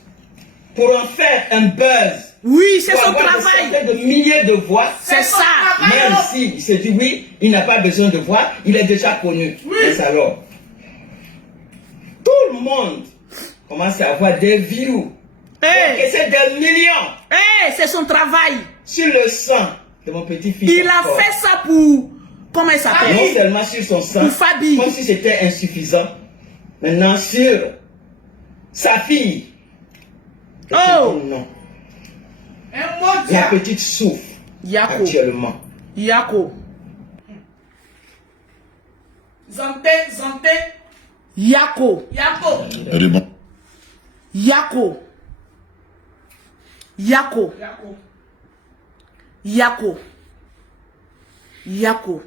pour en faire un buzz. Oui, c'est pour son avoir travail. des centaines de milliers de voix. C'est ça. Même si il se dit oui, il n'a pas besoin de voix, il est déjà connu. Mais alors, tout le monde commence à avoir des views. Hey. Et c'est des millions. Hey, c'est son travail. Sur le sang de mon petit-fils. Il a fait ça pour... Comment il s'appelle? Non seulement sur son sang, Pour Fabi. comme si c'était insuffisant. Maintenant sur sa fille. Oh. Non. Un mot La petite souffre Yako. actuellement. Yako. Zanté. Yako. Yako. Rébon. Yako. Yako. Yako. Yako. Yako.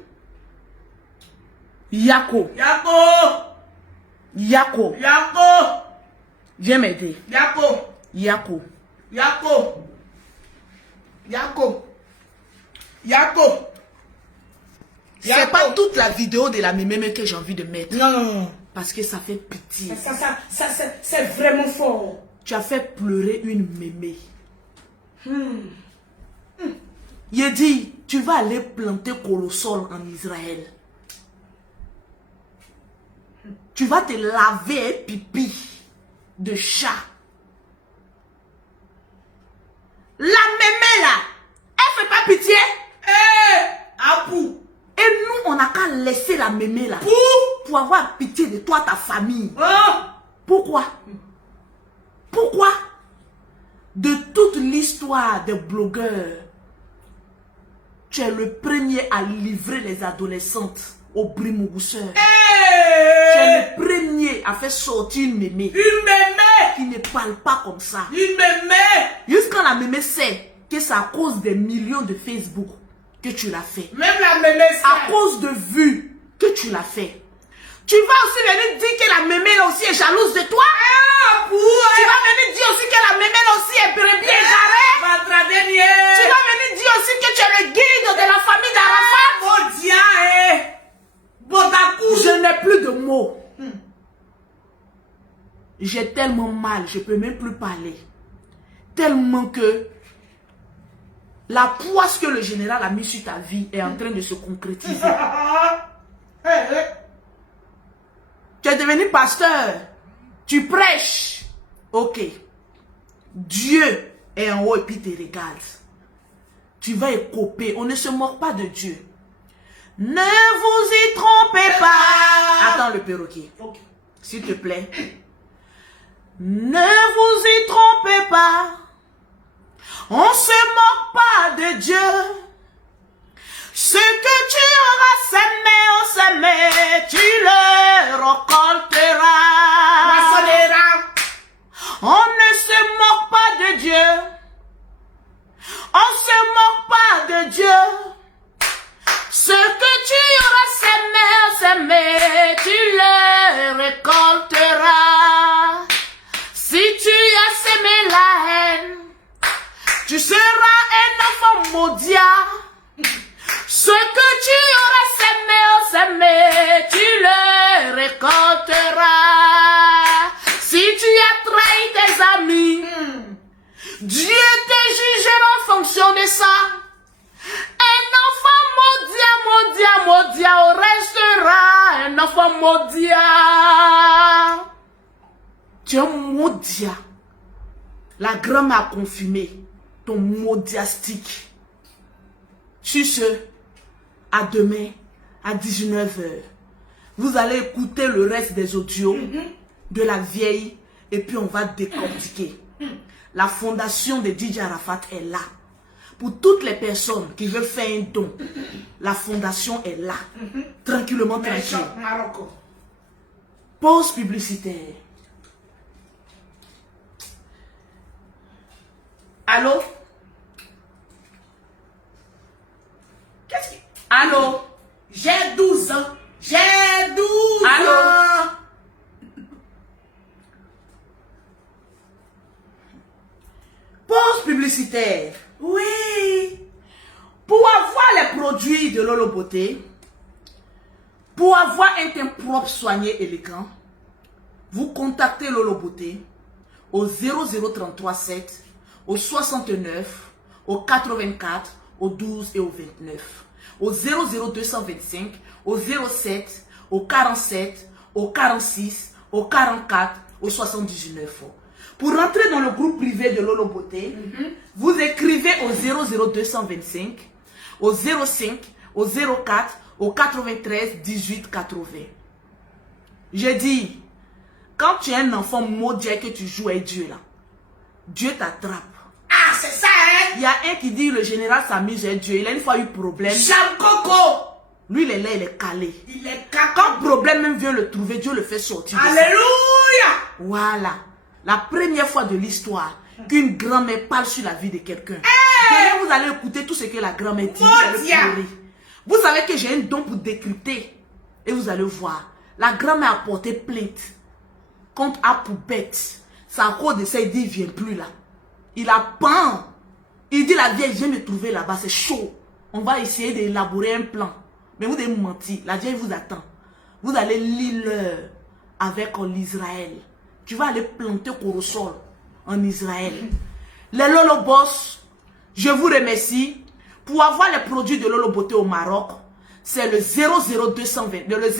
Yako. Yako. Yako. Yako. Viens m'aider. Yako. Yako. Yako. Yako. Yako. C'est pas toute la vidéo de la mémé que j'ai envie de mettre. Non. Parce que ça fait pitié. Ça c'est vraiment fort. Tu as fait pleurer une mémé. Il dit, tu vas aller planter colossol en Israël. Tu vas te laver un pipi de chat. La mémé là, elle fait pas pitié. Apou. Et nous, on n'a qu'à laisser la mémé là. Pour avoir pitié de toi, ta famille. Pourquoi? Pourquoi? De toute l'histoire des blogueurs, tu es le premier à livrer les adolescentes au brimourousseur. Tu es le premier à faire sortir une mémé. Une mémé. Qui ne parle pas comme ça. Une mémé. Jusqu'à la mémé sait que c'est à cause des millions de Facebook que tu l'as fait. Même la mémé À cause de vues que tu l'as fait. Tu vas aussi venir dire que la mémé là aussi est jalouse de toi. Tu vas venir dire aussi que la mémé là aussi est bien égarée. Tu vas venir dire aussi que tu es le guide de la famille d'Arafat. Je n'ai plus de mots. J'ai tellement mal, je ne peux même plus parler. Tellement que la poisse que le général a mis sur ta vie est en train de se concrétiser. Tu es devenu pasteur. Tu prêches. Ok. Dieu est en haut et puis te regarde. Tu vas écoper. On ne se moque pas de Dieu. Ne vous y trompez pas. Attends le perroquet. S'il te plaît. Ne vous y trompez pas. On se moque pas de Dieu. Ce que tu auras semé, tu le récolteras. On ne se moque pas de Dieu. On se moque pas de Dieu. Ce que tu auras semé, tu le récolteras. Si tu as semé la haine, tu seras un enfant maudit. Ce que tu auras semé, tu le récolteras. Si tu as trahi tes amis, Dieu Enfant Modia. Tu es un Modia. La grand-mère a confirmé ton modiastique. Sur ce, à demain, à 19h, vous allez écouter le reste des audios de la vieille et puis on va décortiquer. La fondation de DJ Arafat est là. Pour toutes les personnes qui veulent faire un don, la fondation est là. Tranquillement, tranquille. Pause publicitaire. Allô? Qu'est-ce que... Allô? J'ai 12 ans. J'ai 12 Allô? ans. Pause publicitaire. Oui. Pour avoir les produits de Lolo Beauté, pour avoir un teint propre, soigné, élégant, vous contactez Lolo Beauté au 00337, au 69, au 84, au 12 et au 29, au 00225, au 07, au 47, au 46, au 44, au 79. Pour rentrer dans le groupe privé de Lolo Beauté, vous écrivez au 00225, au 05, au 04, au 93 18 80. J'ai dit, quand tu es un enfant maudit et que tu joues avec Dieu là, Dieu t'attrape. Ah, c'est ça, hein? Il y a un qui dit le général s'amuse avec Dieu. Il a une fois eu problème. Jean Coco. Lui, il est là, il est calé. Il est caca. Quand problème même vient le trouver, Dieu le fait sortir. de ça. Alléluia. Voilà. La première fois de l'histoire qu'une grand-mère parle sur la vie de quelqu'un. Hey! Vous allez écouter tout ce que la grand-mère dit. Vous Mon allez Dieu. pleurer. Vous savez que j'ai un don pour décrypter. Et vous allez voir. La grand-mère a porté plainte contre Apoubette. C'est à cause de ça, il dit, il ne vient plus là. Il a peint. Il dit, la vieille vient me trouver là-bas, c'est chaud. On va essayer d'élaborer un plan. Mais vous devez mentir. La vieille vous attend. Vous allez lire avec l'Israël. Tu vas aller planter Corosol en Israël. Les Lolo Boss, je vous remercie. Pour avoir les produits de Lolo Beauté au Maroc, c'est le 00220, le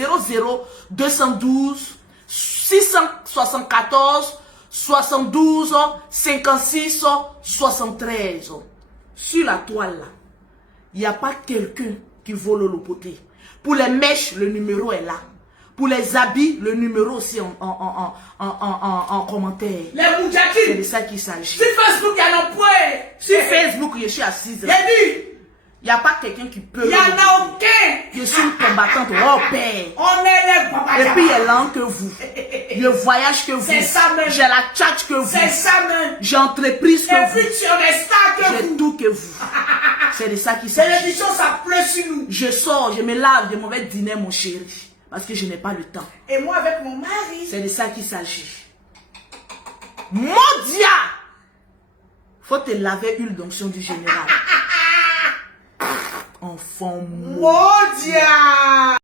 00212 674 72 56 73. Sur la toile là, il n'y a pas quelqu'un qui vaut Lolo Beauté. Pour les mèches, le numéro est là. Pour les habits, le numéro aussi en commentaire. Les C'est Moudjaki. de ça qu'il s'agit. Sur Facebook, il y en a point. Sur Facebook, je suis assise. J'ai dit, Il n'y a pas quelqu'un qui peut. il n'y en a aucun. Je suis une combattante. Oh père. On est les Et babadabas. puis il est lent que vous. Je voyage que vous. C'est ça même. J'ai la tchatch que vous. C'est ça même. J'ai entreprise Et que puis vous. tu es star que J'ai vous. tout que vous. C'est de ça qu'il s'agit. Télévision, ça pleut sur nous. Je sors, je me lave, je m'en vais dîner mon chéri. Parce que je n'ai pas le temps. Et moi avec mon mari. C'est de ça qu'il s'agit. Mondia! Faut te laver huile d'onction du général. Enfant Mon Dieu.